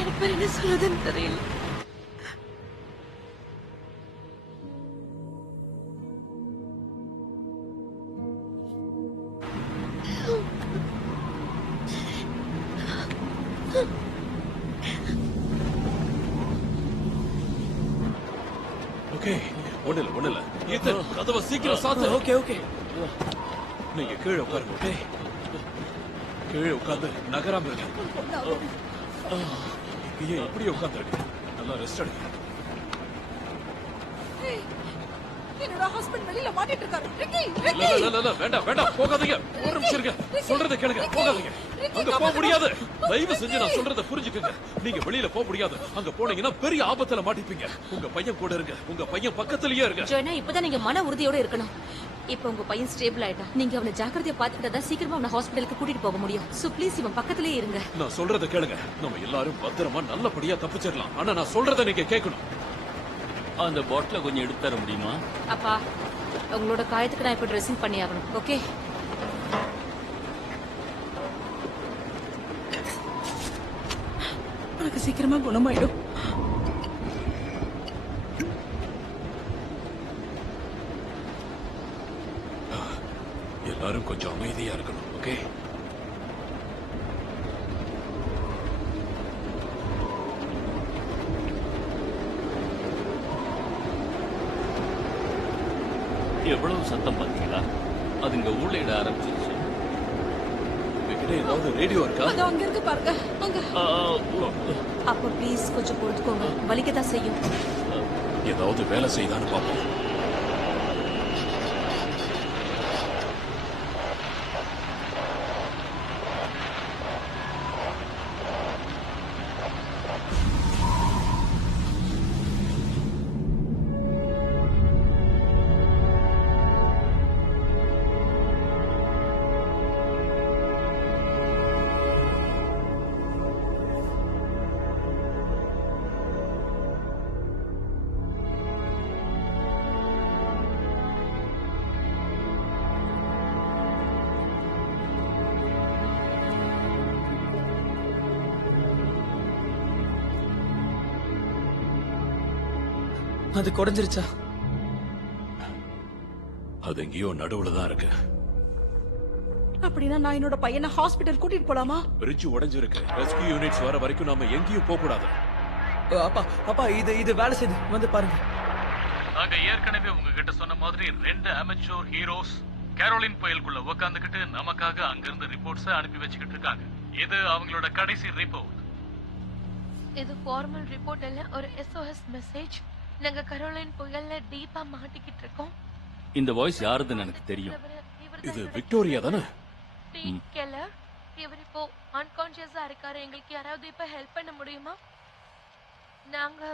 எனக்கு வேற என்ன சொல்றதுன்னு தெரியல. ஓகே, ஒண்ணு இல்ல. ஈத்தன், கதவை சீக்கிரம் சாத்து. Okay okay. நீங்க கீழே உட்காருங்க. ஓகே, கீழே உட்கார்ந்து நகராம இருங்க. ஏன் இப்படியே உட்கார்ந்துருங்க? நல்லா ரெஸ்ட் எடுங்க. என்னோட ஹஸ்பண்ட் வெளியில மாட்டிட்டு இருக்காரு. ரிக்கி, இல்ல, வேண்டாம், போகாதீங்க. ஒரு நிமிஷம் இருங்க, சொல்றதை கேளுங்க. போகாதீங்க, அங்க போக முடியாது. தயவு செஞ்சு நான் சொல்றதை புரிஞ்சுக்கங்க. நீங்க வெளியில போக முடியாது. அங்க போனீங்கன்னா பெரிய ஆபத்துல மாட்டிப்பீங்க. உங்க பையன் கூட இருங்க. உங்க பையன் பக்கத்துலயே இருங்க. ஜோனா, இப்பதான் நீங்க மன உறுதியோட இருக்கணும். இப்ப உங்க பையன் ஸ்டேபிள் ஆயிட்டான். நீங்க அவனை ஜாக்கிரதையா பாத்துக்கிட்டா தான் சீக்கிரமா அவனை ஹாஸ்பிடலுக்கு கூட்டிட்டு போக முடியும். சோ ப்ளீஸ் இவன் பக்கத்திலேயே இருங்க. நான் சொல்றதை கேளுங்க. நம்ம எல்லாரும் பத்திரமா நல்லபடியா தப்பிச்சிடலாம். ஆனா நான் சொல்றதை நீங்க கேட்கணும். அந்த பாட்டில கொஞ்சம் எடுத்து தர முடியுமா? அப்பா, உங்களோட காயத்துக்கு நான் இப்ப ட்ரெஸ்ஸிங் பண்ணி ஆகணும். ஓகே, உனக்கு சீக்கிரமா குணமாயிடும். எல்லாரும் கொஞ்சம் அமைதியா இருக்கணும். ஓகே, எவ்வளவு சத்தம் பாத்தீங்களா? அது இங்க ஊழையிட ஆரம்பிச்சிருச்சு. உங்ககிட்ட ஏதாவது ரேடியோ இருக்கா? அது அங்க இருக்கு பாருங்க. அங்க. அப்ப ப்ளீஸ் கொஞ்சம் பொறுத்துக்கோங்க. வலிக்கதான் செய்யும். ஏதாவது வேலை செய்தான்னு பாப்போம். அது குறைஞ்சிருச்சா? அது எங்கேயோ நடுவுல தான் இருக்கு. அப்படின்னா நான் என்னோட பையனை ஹாஸ்பிடல் கூட்டிட்டு போலாமா? பிரிட்ஜ் உடைஞ்சிருக்கு. ரெஸ்கியூ யூனிட்ஸ் வர வரைக்கும் நாம எங்கேயும் போக கூடாது. அப்பா இது வேலை செய்து வந்து பாருங்க. நாங்க ஏற்கனவே உங்ககிட்ட சொன்ன மாதிரி 2 அமெச்சூர் ஹீரோஸ் கேரோலின் புயலுக்குள்ள உட்காந்துக்கிட்டு நமக்காக அங்கிருந்து ரிப்போர்ட்ஸ் அனுப்பி வச்சுக்கிட்டு இருக்காங்க. இது அவங்களோட கடைசி ரிப்போர்ட். இது ஃபார்மல் ரிப்போர்ட் இல்ல, ஒரு SOS மெசேஜ். நாங்க கரோலின் புயல்ல டீப்பா மாட்டிக்கிட்டு இருக்கோம். இந்த வாய்ஸ் யாருதுன்னு எனக்கு தெரியும். இது விக்டோரியா தானே? Pete Keller. இவர் இப்போ அன்கான்ஷியஸா இருக்காரு. எங்களுக்கு யாராவது இப்ப ஹெல்ப் பண்ண முடியுமா? நாங்க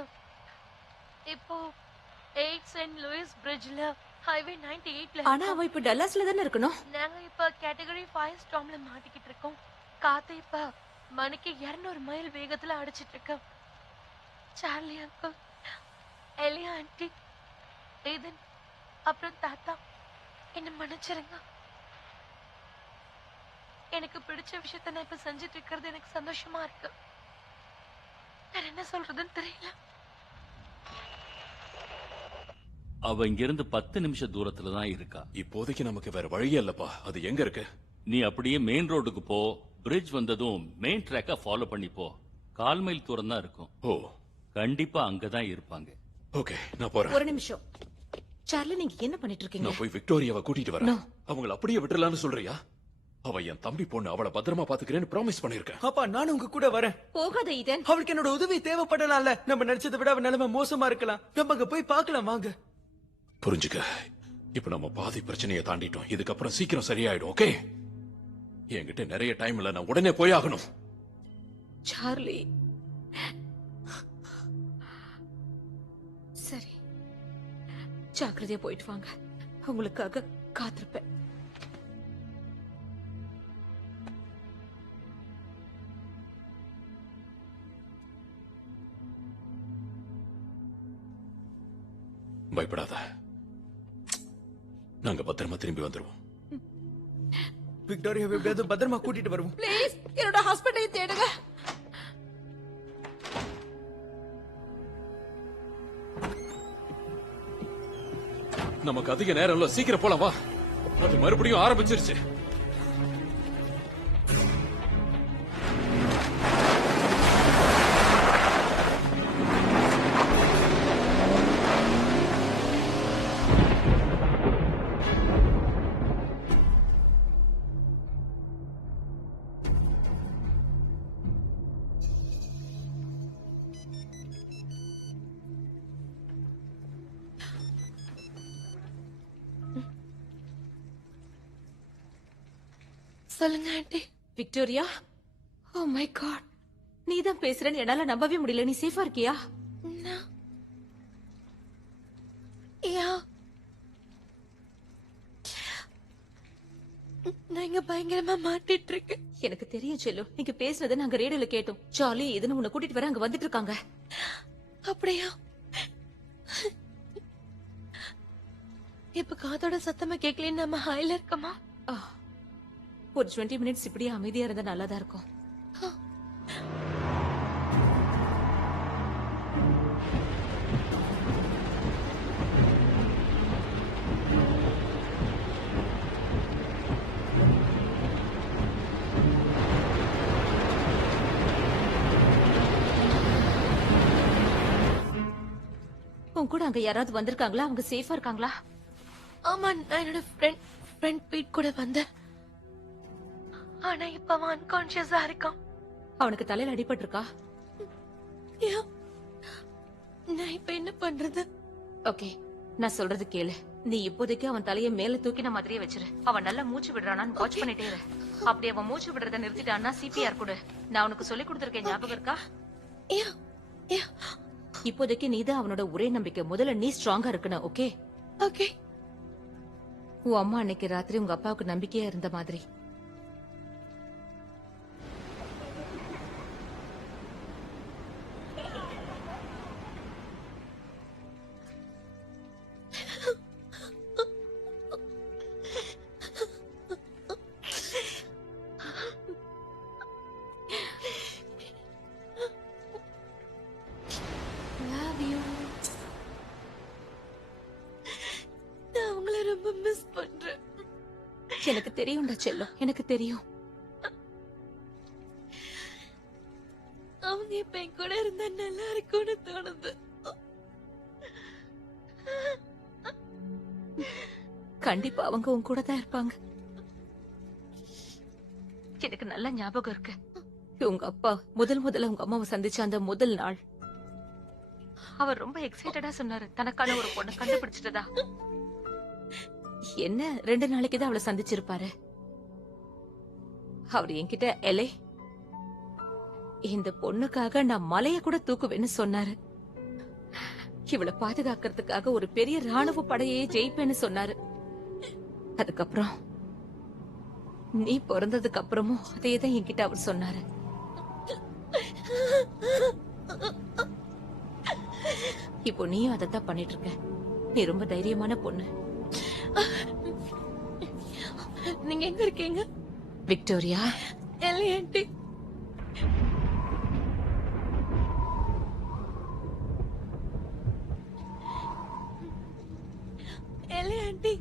இப்போ 8 செயின்ட் லூயிஸ் பிரிட்ஜ்ல ஹைவே 98ல. ஆனா அவ இப்ப டல்லாஸ்ல தானே இருக்கணும். நாங்க இப்ப கேட்டகரி 5 ஸ்டார்ம்ல மாட்டிக்கிட்டு இருக்கோம். காத்து இப்ப மணிக்கு 200 மைல் வேகத்துல அடிச்சிட்டு இருக்கு. சார்லி அங்கிள், எலியா ஆண்டி, ஏதன், அப்புறம் தாத்தா, என்ன மன்னிச்சிருங்க. எனக்கு பிடிச்ச விஷயத்த நான் இப்ப செஞ்சுட்டு இருக்கிறது எனக்கு சந்தோஷமா இருக்கு. நான் என்ன சொல்றதுன்னு தெரியல. அவ இங்கிருந்து 10 நிமிஷம் தூரத்துல தான் இருக்கா. இப்போதைக்கு நமக்கு வேற வழியே இல்லப்பா. அது எங்க இருக்கு? நீ அப்படியே மெயின் ரோடுக்கு போ. பிரிட்ஜ் வந்ததும் மெயின் ட்ராக்க ஃபாலோ பண்ணி போ. 1/4 மைல் தூரம் தான் இருக்கும். ஓ, கண்டிப்பா அங்கதான் இருப்பாங்க. ஓகே, நான் போறேன். ஒரு நிமிஷம் சார்லி, நீங்க என்ன பண்ணிட்டு இருக்கீங்க? நான் போய் விக்டோரியாவை கூட்டிட்டு வரேன். அவங்கள அப்படியே விட்டுறலாம்னு சொல்றியா? அவ என் தம்பி பொண்ணு, அவளை பத்திரமா பாத்துக்கிறேன்னு ப்ராமிஸ் பண்ணிருக்கேன். அப்பா நானும் உங்க கூட வரேன். போகாத ஈதன். அவளுக்கு என்னோட உதவி தேவைப்படலாம்ல. நம்ம நினைச்சதை விட அவ நிலைமை மோசமா இருக்கலாம். நம்ம அங்க போய் பார்க்கலாம் வாங்க. புரிஞ்சுக்க, இப்ப நம்ம பாதி பிரச்சனையை தாண்டிட்டோம். இதுக்கப்புறம் சீக்கிரம் சரியாயிடும். ஓகே, என்கிட்ட நிறைய டைம் இல்ல, நான் உடனே போய் ஆகணும். சார்லி, சரி, ஜாக்கிரதையா போயிட்டு வாங்க. உங்களுக்காக காத்திருப்பேன். பயப்படாத, நாங்க பத்திரமா திரும்பி வந்துருவோம். விக்டோரியா எப்படியாவது பத்திரமா கூட்டிட்டு வருவோம். ப்ளீஸ் என்னோட ஹஸ்பண்டையும் தேடுங்க. நமக்கு அதிக நேரம் இல்ல, சீக்கிரம் போலாம் வா. அது மறுபடியும் ஆரம்பிச்சிருச்சு. சொல்லுங்க aunty. Victoria, oh my God, நீ தான் பேசுறேன்னு என்னால நம்பவே முடியல. நீ சேஃபா இருக்கியா? நீங்க பயங்கரமா மாட்டிட்டு இருக்கு. எனக்கு தெரியும் செல்லு, நீங்க பேசுறத நாங்க ரேடியோல கேட்டோம். சார்லி இதுன்னு உன்னை கூட்டிட்டு வர அங்க வந்துட்டு இருக்காங்க. அப்படியா? இப்ப காதோட சத்தமா கேட்கலன்னு நம்ம ஹைல இருக்கமா? ஒரு 20 மினிட்ஸ் இப்படியே அமைதியா இருந்தா நல்லாதான் இருக்கும். உன் கூட அங்க யாராவது வந்திருக்காங்களா? அவங்க சேஃபா இருக்காங்களா? ஆமா, நான் என்னோட ஃப்ரெண்ட் பீட் கூட வந்தேன். ஆனா இப்ப அவன் அன்கான்ஷியஸா இருக்கான். அவனுக்கு தலையில அடிபட்டு இருக்கா? நான் இப்ப என்ன பண்றது? ஓகே, நான் சொல்றது கேளு. நீ இப்போதைக்கு அவன் தலைய மேல தூக்கின மாதிரியே வச்சிரு. அவன் நல்லா மூச்சு விடுறானான்னு வாட்ச் பண்ணிட்டே இரு. அப்படி அவன் மூச்சு விடுறத நிறுத்திட்டான்னா சிபிஆர் கொடு. நான் உனக்கு சொல்லி கொடுத்திருக்கேன், ஞாபகம் இருக்கா? இப்போதைக்கு நீதான் அவனோட ஒரே நம்பிக்கை. முதல்ல நீ ஸ்ட்ராங்கா இருக்கணும். Okay okay. உன் அம்மா அன்னைக்கு ராத்திரி உங்க அப்பாவுக்கு நம்பிக்கையா இருந்த மாதிரி. எனக்கு தெரியும்டா செல்லம், எனக்கு தெரியும். அவங்க இப்ப என் கூட இருந்தா நல்லா இருக்கும்னு தோணுது. கண்டிப்பா அவங்க உன் கூட தான் இருப்பாங்க. எனக்கு நல்ல ஞாபகம் இருக்கு. உங்க அப்பா முதல்ல உங்க அம்மாவை சந்திச்ச அந்த முதல் நாள் அவர் ரொம்ப எக்ஸைட்டடா சொன்னாரு, தனக்கான ஒரு பொண்ணை கண்டுபிடிச்சிட்டதா. என்ன 2 நாளைக்கு தான் அவளை சந்திச்சிருப்பாரு. அவர் என்கிட்ட எலே, இந்த பொண்ணுக்காக நான் மலைய கூட தூக்குவேன்னு சொன்னாரு. இவளை பாதுகாக்கிறதுக்காக ஒரு பெரிய ராணுவ படையே ஜெயிப்பேன்னு சொன்னாரு. அதுக்கப்புறம் நீ பிறந்ததுக்கு அப்புறமும் அதேதான் என்கிட்ட அவர் சொன்னாரு. இப்போ நீயும் அதைத்தான் பண்ணிட்டு இருக்க. நீ ரொம்ப தைரியமான பொண்ணு. நீங்க எங்க இருக்கீங்க? விக்டோரியா. எல்லை ஆண்டி. ஆண்டி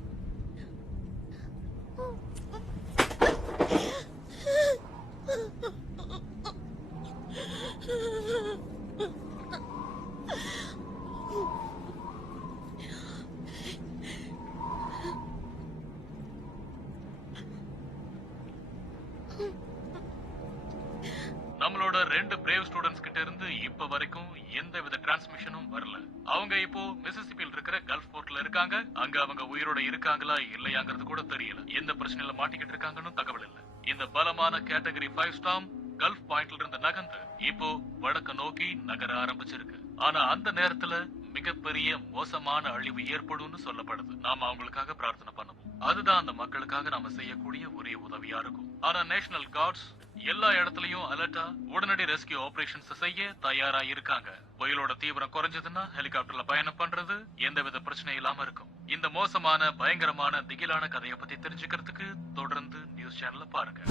நம்மளோட 2 பிரேவ் ஸ்டூடண்ட்ஸ் கிட்ட இருந்து இப்ப வரைக்கும் எந்த வித டிரான்ஸ்மிஷனும் வரல. அவங்க இப்போ மிசிசிபியில் இருக்கிற கல்ஃப் போர்ட்ல இருக்காங்க. அங்க அவங்க உயிரோட இருக்காங்களா இல்லையாங்கிறது கூட தெரியல. எந்த பிரச்சனையில மாட்டிக்கிட்டு இருக்காங்கன்னு தகவல் இல்ல. இந்த பலமான கேட்டகரி 5 ஸ்டார்ம் கல்ஃப் பாயிண்ட்ல இருந்து நகர்ந்து இப்போ வடக்கு நோக்கி நகர ஆரம்பிச்சிருக்கு. ஆனா அந்த நேரத்துல மிகப்பெரிய மோசமான அழிவு ஏற்படும்னு சொல்லப்படுது. நாம அவங்களுக்காக பிரார்த்தனை பண்ணுவோம். அதுதான் அந்த மக்களுக்காக நாம செய்யக்கூடிய ஒரே உதவியா இருக்கும். ஆனா நேஷனல் கார்ட்ஸ் எல்லா இடத்துலயும் அலர்ட்டா உடனடி ரெஸ்கியூ ஆபரேஷன்ஸ் செய்ய தயாரா இருக்காங்க. புயலோட தீவிரம் குறைஞ்சதுன்னா ஹெலிகாப்டர்ல பயணம் பண்றது எந்தவித பிரச்சனை இல்லாம இருக்கும். இந்த மோசமான பயங்கரமான திகிலான கதையை பத்தி தெரிஞ்சுக்கிறதுக்கு தொடர்ந்து நியூஸ் சேனல்ல பாருங்க.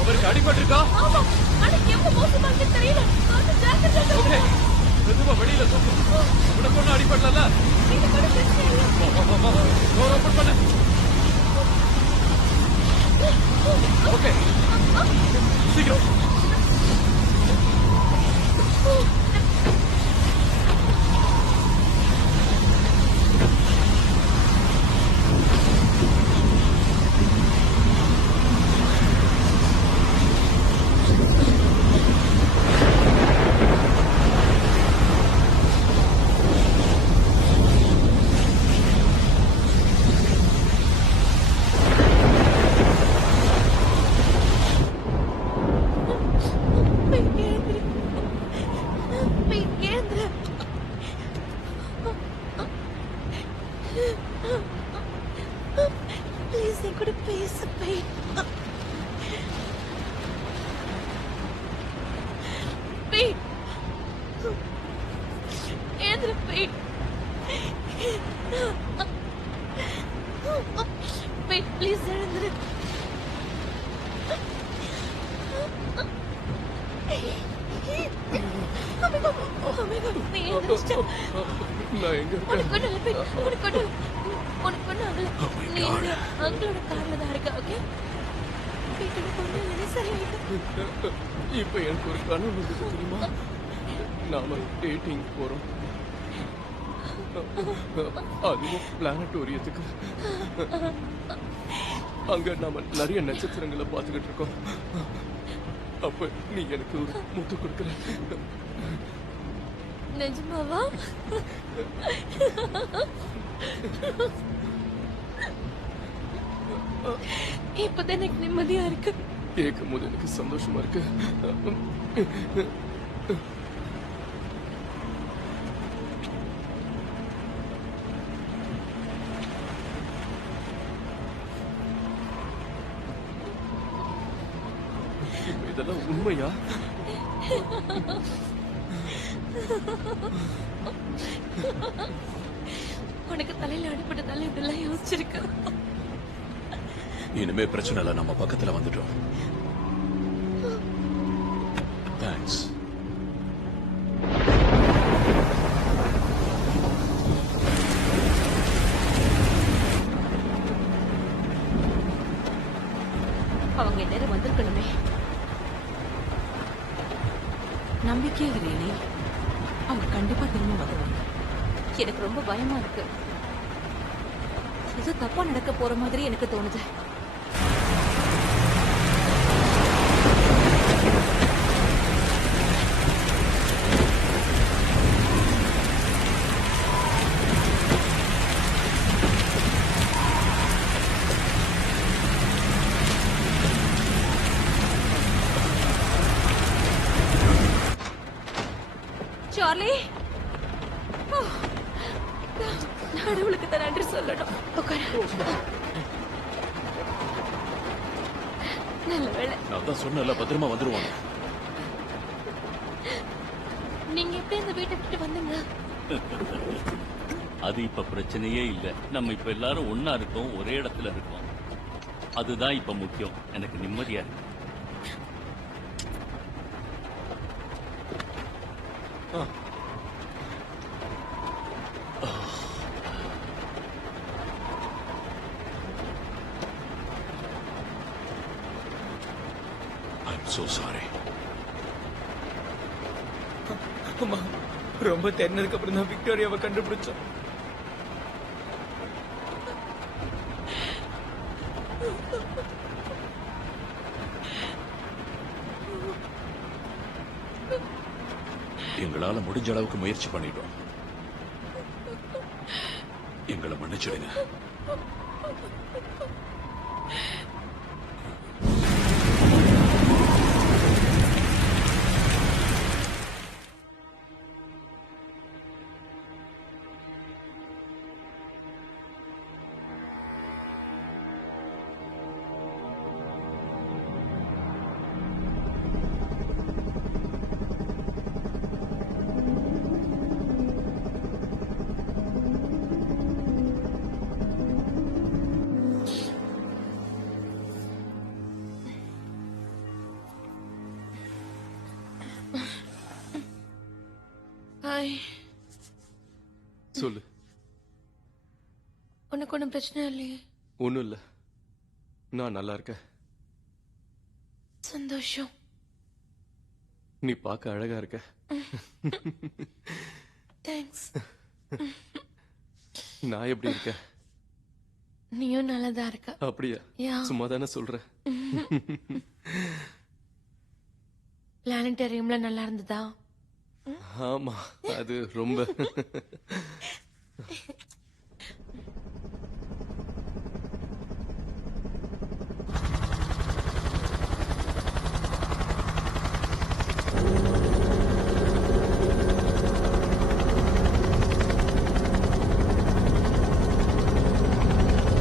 அவருக்கு அடிபட்டிருக்கா? ஓகே, மெதுவா வெளியில தூக்கு. உனக்கு ஒன்னும் அடிபடல? டோர் ஓபன் பண்ணு. ஓகே, சீக்கிரம். Please, I could face the pain. Pain. Andrew, pain. Pain, please, Andrew. நான் எங்க இப்ப எனக்கு ஒரு கனவு வந்தது தெரியுமா? நாம டேட்டிங் போறோம். அதுவும் பிளானட்டோரியத்துக்கு. அங்க நாம நிறைய நட்சத்திரங்களை பார்த்துக்கிட்டு இருக்கோம். அப்ப நீ எனக்கு ஒரு முத்து கொடுக்குற. நிஜமாவா? இப்பதான் எனக்கு நிம்மதியா இருக்கு. கேட்கும் போது எனக்கு சந்தோஷமா இருக்கு. இதெல்லாம் உண்மையா? உனக்கு தலையில அடிப்பட்டதால இப்படிலாம் யோசிச்சிருக்க. இனிமே பிரச்சனை இல்ல, நம்ம பக்கத்துல வந்துட்டோம். தேங்க்ஸ். அவங்க நேரம் வந்திருக்கணுமே. நம்பிக்கையே இல்லையே. அவங்க கண்டிப்பா திரும்ப வருவாங்க. எனக்கு ரொம்ப பயமா இருக்கு. ஏதோ தப்பா நடக்க போற மாதிரி எனக்கு தோணுது. சார்லி, கடவுளுக்கு தான் நன்றி சொல்லணும். உட்காரு. நல்ல வேளை. நான் தான் சொன்னல பத்திரமா வந்துருவாங்க. நீங்க எப்படி இந்த வீட்டை விட்டு வந்தீங்க? அது இப்ப பிரச்சனையே இல்ல. நம்ம இப்ப எல்லாரும் ஒன்னா இருக்கோம், ஒரே இடத்துல இருக்கோம். அதுதான் இப்ப முக்கியம். எனக்கு நிம்மதியா இருக்கு. I'm so sorry. அம்மா ரொம்ப தேடினதுக்கு அப்புறம் தான் விக்டோரியாவை கண்டுபிடிச்சோம். எங்களால முடிஞ்ச அளவுக்கு முயற்சி பண்ணிட்டோம். எங்களை மன்னிச்சிடுங்க. ஹாய். சொல்லு. உனக்கு ஒன்றும் பிரச்சனை இல்லையே? ஒண்ணும் இல்ல, நான் நல்லா இருக்கேன். சந்தோஷம். நீ பார்க்க அழகா இருக்க. தேங்க்ஸ். நான் எப்படி இருக்கேன்? நீயும் நல்லதா இருக்க. அப்படியா? Yeah. சும்மா தானே சொல்றேன். பிளானட்டரியம்ல நல்லா இருந்ததா? ஆமா, அது ரொம்ப.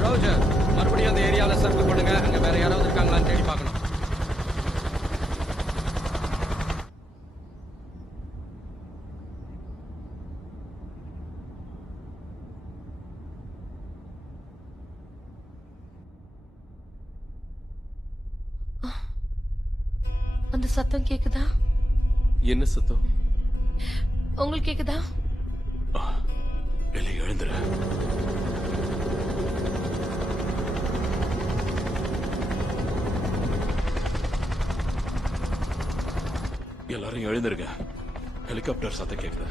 ரோஜர், மறுபடியும் அந்த ஏரியால சர்க்கிள் பண்ணுங்க. அங்க வேற யாராவது இருக்காங்களான்னு தேடி பார்க்கணும். அந்த சத்தம் கேக்குதா? என்ன சத்தம்? உங்களுக்கு கேக்குதா? இல்லை, எழுந்துரு. எல்லாரும் எழுந்திருங்க. ஹெலிகாப்டர் சத்தம் கேக்குது.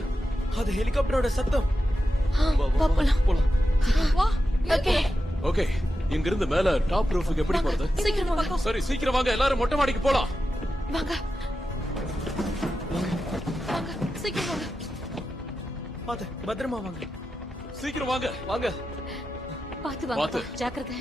அது ஹெலிகாப்டரோட சத்தம். போலாம். ஓகே. ஓகே, இங்க இருந்து மேல டாப் ரூஃபுக்கு எப்படி போறது? சீக்கிரம் வாங்க. சரி, சீக்கிரம் வாங்க. எல்லாரும் மொட்டை மாடிக்கு போலாம். வாங்க. வாங்க, சீக்கிரம் வாங்க. பாத்து பத்திரமா வாங்க. சீக்கிரம் வாங்க. வாங்க. பாத்து வாங்க. ஜாக்கிரதை.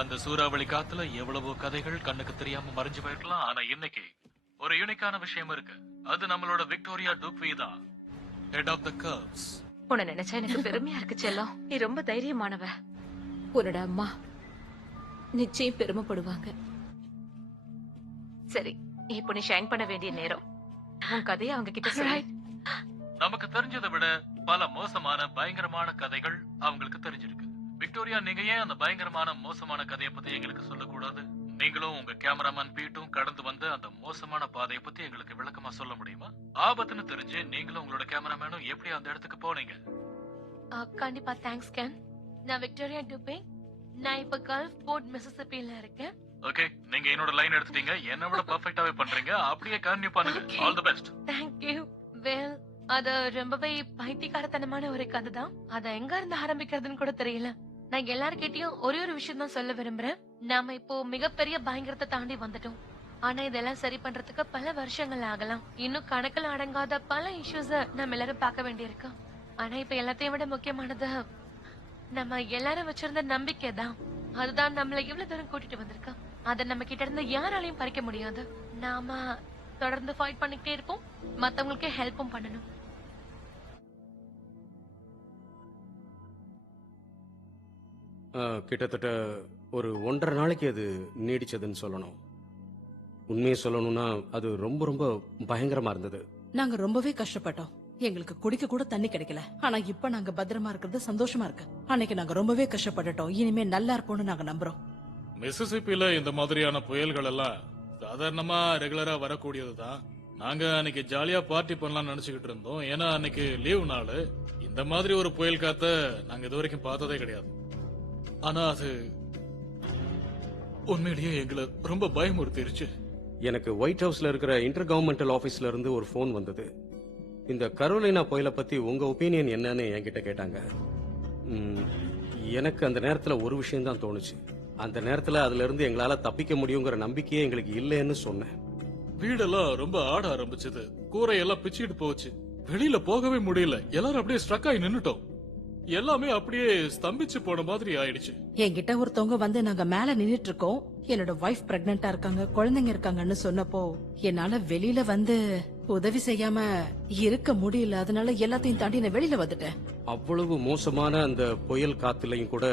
அந்த சூறாவளி காத்துல எவ்வளவோ கதைகள் கண்ணுக்கு தெரியாம மறைஞ்சு போயிருக்கலாம். ஆனா இன்னைக்கு ஒரு யூனிக்கான விஷயம் இருக்கு. அது நம்மளோட விக்டோரியா டூக்வி தான், ஹெட் ஆஃப் த கர்வ்ஸ். உன்னை நினைச்சா எனக்கு பெருமையா இருக்கு செல்லம். நீ ரொம்ப தைரியமானவ. உன்னோட அம்மா நிச்சயம் பெருமைப்படுவாங்க. சரி, இப்போ நீ ஷைன் பண்ண வேண்டிய நேரம். உன் கதையை அவங்க கிட்ட சொல்லு. நமக்கு தெரிஞ்சதை விட பல மோசமான பயங்கரமான கதைகள் அவங்களுக்கு தெரிஞ்சிருக்கு. விக்டோரியா, நீங்க ஏன் அந்த பயங்கரமான மோசமான கதையை பத்தி எங்களுக்கு சொல்லக்கூடாது? நீங்களும் உங்க கேமராமேன் பீட்டும் கடந்து வந்து அந்த மோசமான பாதையை பத்தி எங்களுக்கு விளக்கமா சொல்ல முடியுமா? ஆபத்துன்னு தெரிஞ்சு நீங்களும் உங்களோட கேமராமேனும் எப்படி அந்த இடத்துக்கு போனீங்க? கண்டிப்பா தேங்க்ஸ் கேன். நான் விக்டோரியா டூபே. நான் இப்ப கல்ஃப் போர்ட் மிசிசிப்பில இருக்கேன். ஓகே, நீங்க என்னோட லைன் எடுத்துட்டீங்க. என்ன விட பெர்ஃபெக்ட்டாவே பண்றீங்க. அப்படியே கண்டினியூ பண்ணுங்க. All the best. Thank you. Well, அது ரொம்பவே பைத்தியக்காரத்தனமான ஒரு கதை தான். அத எங்க இருந்து ஆரம்பிக்கிறதுன்னு கூட தெரியல. நான் எல்லார்கிட்டயும் ஒரே ஒரு விஷயம் தான் சொல்ல விரும்புறேன். நாம இப்போ மிகப்பெரிய பயங்கரத்தை தாண்டி வந்துட்டோம். ஆனா இதெல்லாம் சரி பண்றதுக்கு பல வருஷங்கள் ஆகலாம். இன்னும் கணக்கில் அடங்காத பல இஷ்யூஸ நம்ம எல்லாரும் பார்க்க வேண்டியிருக்கு. ஆனா இப்ப எல்லாத்தையும் விட முக்கியமானது நம்ம எல்லாரும் வச்சிருந்த நம்பிக்கை தான். அதுதான் நம்மள இவ்வளவு தூரம் கூட்டிட்டு வந்திருக்கு. அதை நம்ம கிட்ட இருந்து யாராலையும் பறிக்க முடியாது. நாம தொடர்ந்து ஃபைட் பண்ணிக்கிட்டே இருப்போம். மத்தவங்களுக்கு ஹெல்ப்பும் பண்ணணும். கிட்டத்தட்ட ஒரு 1.5 நாளைக்கு அது நீடிச்சதுன்னு சொல்லணும். உண்மையை சொல்லணும்னா அது ரொம்ப ரொம்ப பயங்கரமா இருந்தது. நாங்க ரொம்பவே கஷ்டப்பட்டோம். எங்களுக்கு குடிக்க கூட தண்ணி கிடைக்கல. ஆனா இப்ப நாங்க பத்திரமா இருக்கிறது சந்தோஷமா இருக்கு. அன்னைக்கு நாங்க ரொம்பவே கஷ்டப்பட்டுட்டோம். இனிமே நல்லா இருப்போம்னு நாங்க நம்புறோம். மிசிசிப்பில இந்த மாதிரியான புயல்கள் எல்லாம் சாதாரணமா ரெகுலரா வரக்கூடியதுதான். நாங்க அன்னைக்கு ஜாலியா பார்ட்டி பண்ணலாம்னு நினைச்சுக்கிட்டு இருந்தோம். ஏன்னா அன்னைக்கு லீவ் நாள். இந்த மாதிரி ஒரு புயல் காத்த நாங்க இது வரைக்கும் பார்த்ததே கிடையாது. ஆனா அது உண்மையிலேயே எங்களை ரொம்ப பயமுறுத்திருச்சு. எனக்கு ஒயிட் ஹவுஸ்ல இருக்கிற இன்டர் கவர்மெண்டல் ஆபீஸ்ல இருந்து ஒரு போன் வந்தது. இந்த கரோலினா புயலை பத்தி உங்க ஒப்பீனியன் என்னன்னு என்கிட்ட கேட்டாங்க. எனக்கு அந்த நேரத்துல ஒரு விஷயம் தான் தோணுச்சு. அந்த நேரத்துல அதுல இருந்து எங்களால தப்பிக்க முடியுங்கிற நம்பிக்கையே எங்களுக்கு இல்லைன்னு சொன்னேன். வீடெல்லாம் ரொம்ப ஆட ஆரம்பிச்சது. கூரையெல்லாம் பிச்சுக்கிட்டு போச்சு. வெளியில போகவே முடியல. எல்லாரும் அப்படியே ஸ்ட்ரக் ஆகி நின்னுட்டோம். எல்லாமே அப்படியே ஸ்தம்பிச்சு போன மாதிரி ஆயிடுச்சு. என்கிட்ட ஒருத்தவங்க வந்து நாங்க மேல நின்னுட்டு இருக்கோம், என்னோட வைஃப் பிரெக்னெண்டா இருக்காங்க, குழந்தைங்க இருக்காங்கன்னு சொன்னப்போ என்னால வெளியில வந்து உதவி செய்யாம இருக்க முடியல. அதனால எல்லாத்தையும் தாண்டி நான் வெளியில வந்துட்டேன். அவ்வளவு மோசமான அந்த புயல் காத்துலையும் கூட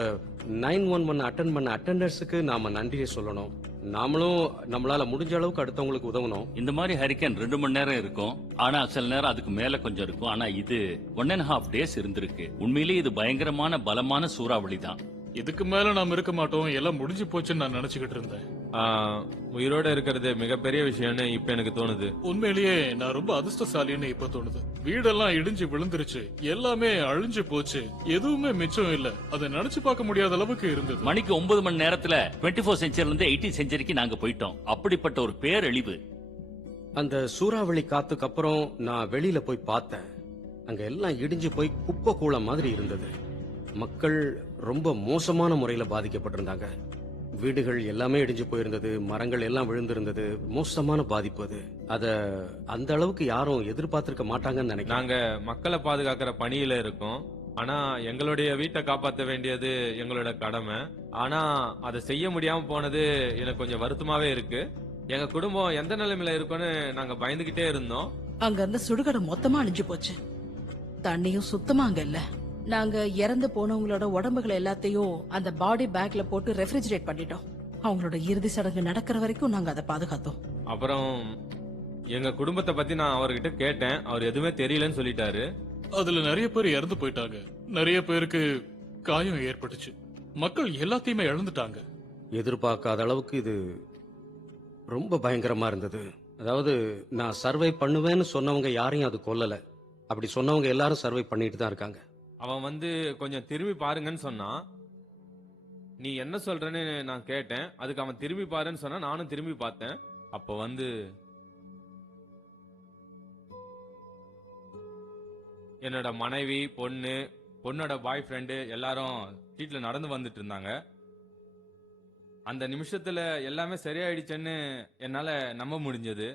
911 அட்டன் பண்ண அட்டெண்டர்ஸுக்கு நாம நன்றியை சொல்லணும். நாமளும் நம்மளால முடிஞ்ச அளவுக்கு அடுத்தவங்களுக்கு உதவணும். இந்த மாதிரி ஹரிக்கன் 2 மணி நேரம் இருக்கும். ஆனா சில நேரம் அதுக்கு மேல கொஞ்சம் இருக்கும். ஆனா இது 1.5 days இருந்திருக்கு. உண்மையிலேயே இது பயங்கரமான பலமான சூறாவளி தான். இதுக்கு மேல நாம இருக்க மாட்டோம், எல்லாம் முடிஞ்சு போச்சுன்னு நான் நினைச்சுக்கிட்டு இருந்தேன். உயிரோட இருக்கிறது மிகப்பெரிய விஷயம்னு இப்ப எனக்கு தோணுது. உண்மையிலேயே நான் ரொம்ப அதிர்ஷ்டசாலின்னு இப்ப தோணுது. வீடெல்லாம் இடிஞ்சு விழுந்துருச்சு, எல்லாமே அழிஞ்சு போச்சு, எதுவுமே மிச்சம் இல்ல. அதை நினைச்சு பார்க்க முடியாத அளவுக்கு இருந்தது. மணிக்கு 9 மணி நேரத்துல 24th century இருந்து 18th centuryக்கு நாங்க போயிட்டோம். அப்படிப்பட்ட ஒரு பேரழிவு. அந்த சூறாவளி காத்துக்கு அப்புறம் நான் வெளியில போய் பார்த்தேன். அங்க எல்லாம் இடிஞ்சு போய் குப்பை கூளம் மாதிரி இருந்தது. மக்கள் ரொம்ப மோசமான முறையில பாதிக்கப்பட்டிருந்தாங்க. வீடுகள் எல்லாமே இடிஞ்சு போயிருந்தது, மரங்கள் எல்லாம் விழுந்திருந்தது. மோசமான பாதிப்பு அது. அத அந்த அளவுக்கு யாரும் எதிர்பார்த்திருக்க மாட்டாங்கன்னு நினைக்கிறேன். நாங்க மக்களை பாதுகாக்கிற பணியில இருக்கோம். ஆனா எங்களுடைய வீட்டை காப்பாற்ற வேண்டியது எங்களோட கடமை. ஆனா அதை செய்ய முடியாம போனது எனக்கு கொஞ்சம் வருத்தமாவே இருக்கு. எங்க குடும்பம் எந்த நிலைமையில இருக்கும்னு நாங்க பயந்துகிட்டே இருந்தோம். அங்க இருந்த சுடுகாடு மொத்தமா அழிஞ்சு போச்சு. தண்ணியும் சுத்தமா அங்க இல்ல. நாங்க இறந்து போனவங்களோட உடம்புகளை எல்லாத்தையும் அந்த பாடி பேக்ல போட்டு ரெஃப்ரிஜரேட் பண்ணிட்டோம். அவங்களோட இறுதி சடங்கு நடக்கிற வரைக்கும் நாங்க அதை பாதுகாத்தோம். அப்புறம் எங்க குடும்பத்தை பத்தி நான் அவர்கிட்ட கேட்டேன். அவர் எதுவுமே தெரியலன்னு சொல்லிட்டாரு. அதுல நிறைய பேர் இறந்து போயிட்டாங்க. நிறைய பேருக்கு காயம் ஏற்பட்டுச்சு. மக்கள் எல்லாத்தையுமே இழந்துட்டாங்க. எதிர்பார்க்காத அளவுக்கு இது ரொம்ப பயங்கரமா இருந்தது. அதாவது நான் சர்வை பண்ணுவேன்னு சொன்னவங்க யாரையும் அது கொல்லல. அப்படி சொன்னவங்க எல்லாரும் சர்வை பண்ணிட்டு தான் இருக்காங்க. அவன் வந்து கொஞ்சம் திரும்பி பாருங்கன்னு சொன்னான். நீ என்ன சொல்றன்னு நான் கேட்டேன். அதுக்கு அவன் திரும்பி பாருன்னு சொன்னா நானும் திரும்பி பார்த்தேன். அப்ப வந்து என்னோட மனைவி, பொண்ணோட பாய் ஃப்ரெண்டு எல்லாரும் வீட்டுல நடந்து வந்துட்டு இருந்தாங்க. அந்த நிமிஷத்துல எல்லாமே சரியாயிடுச்சுன்னு என்னால நம்ப முடிஞ்சது.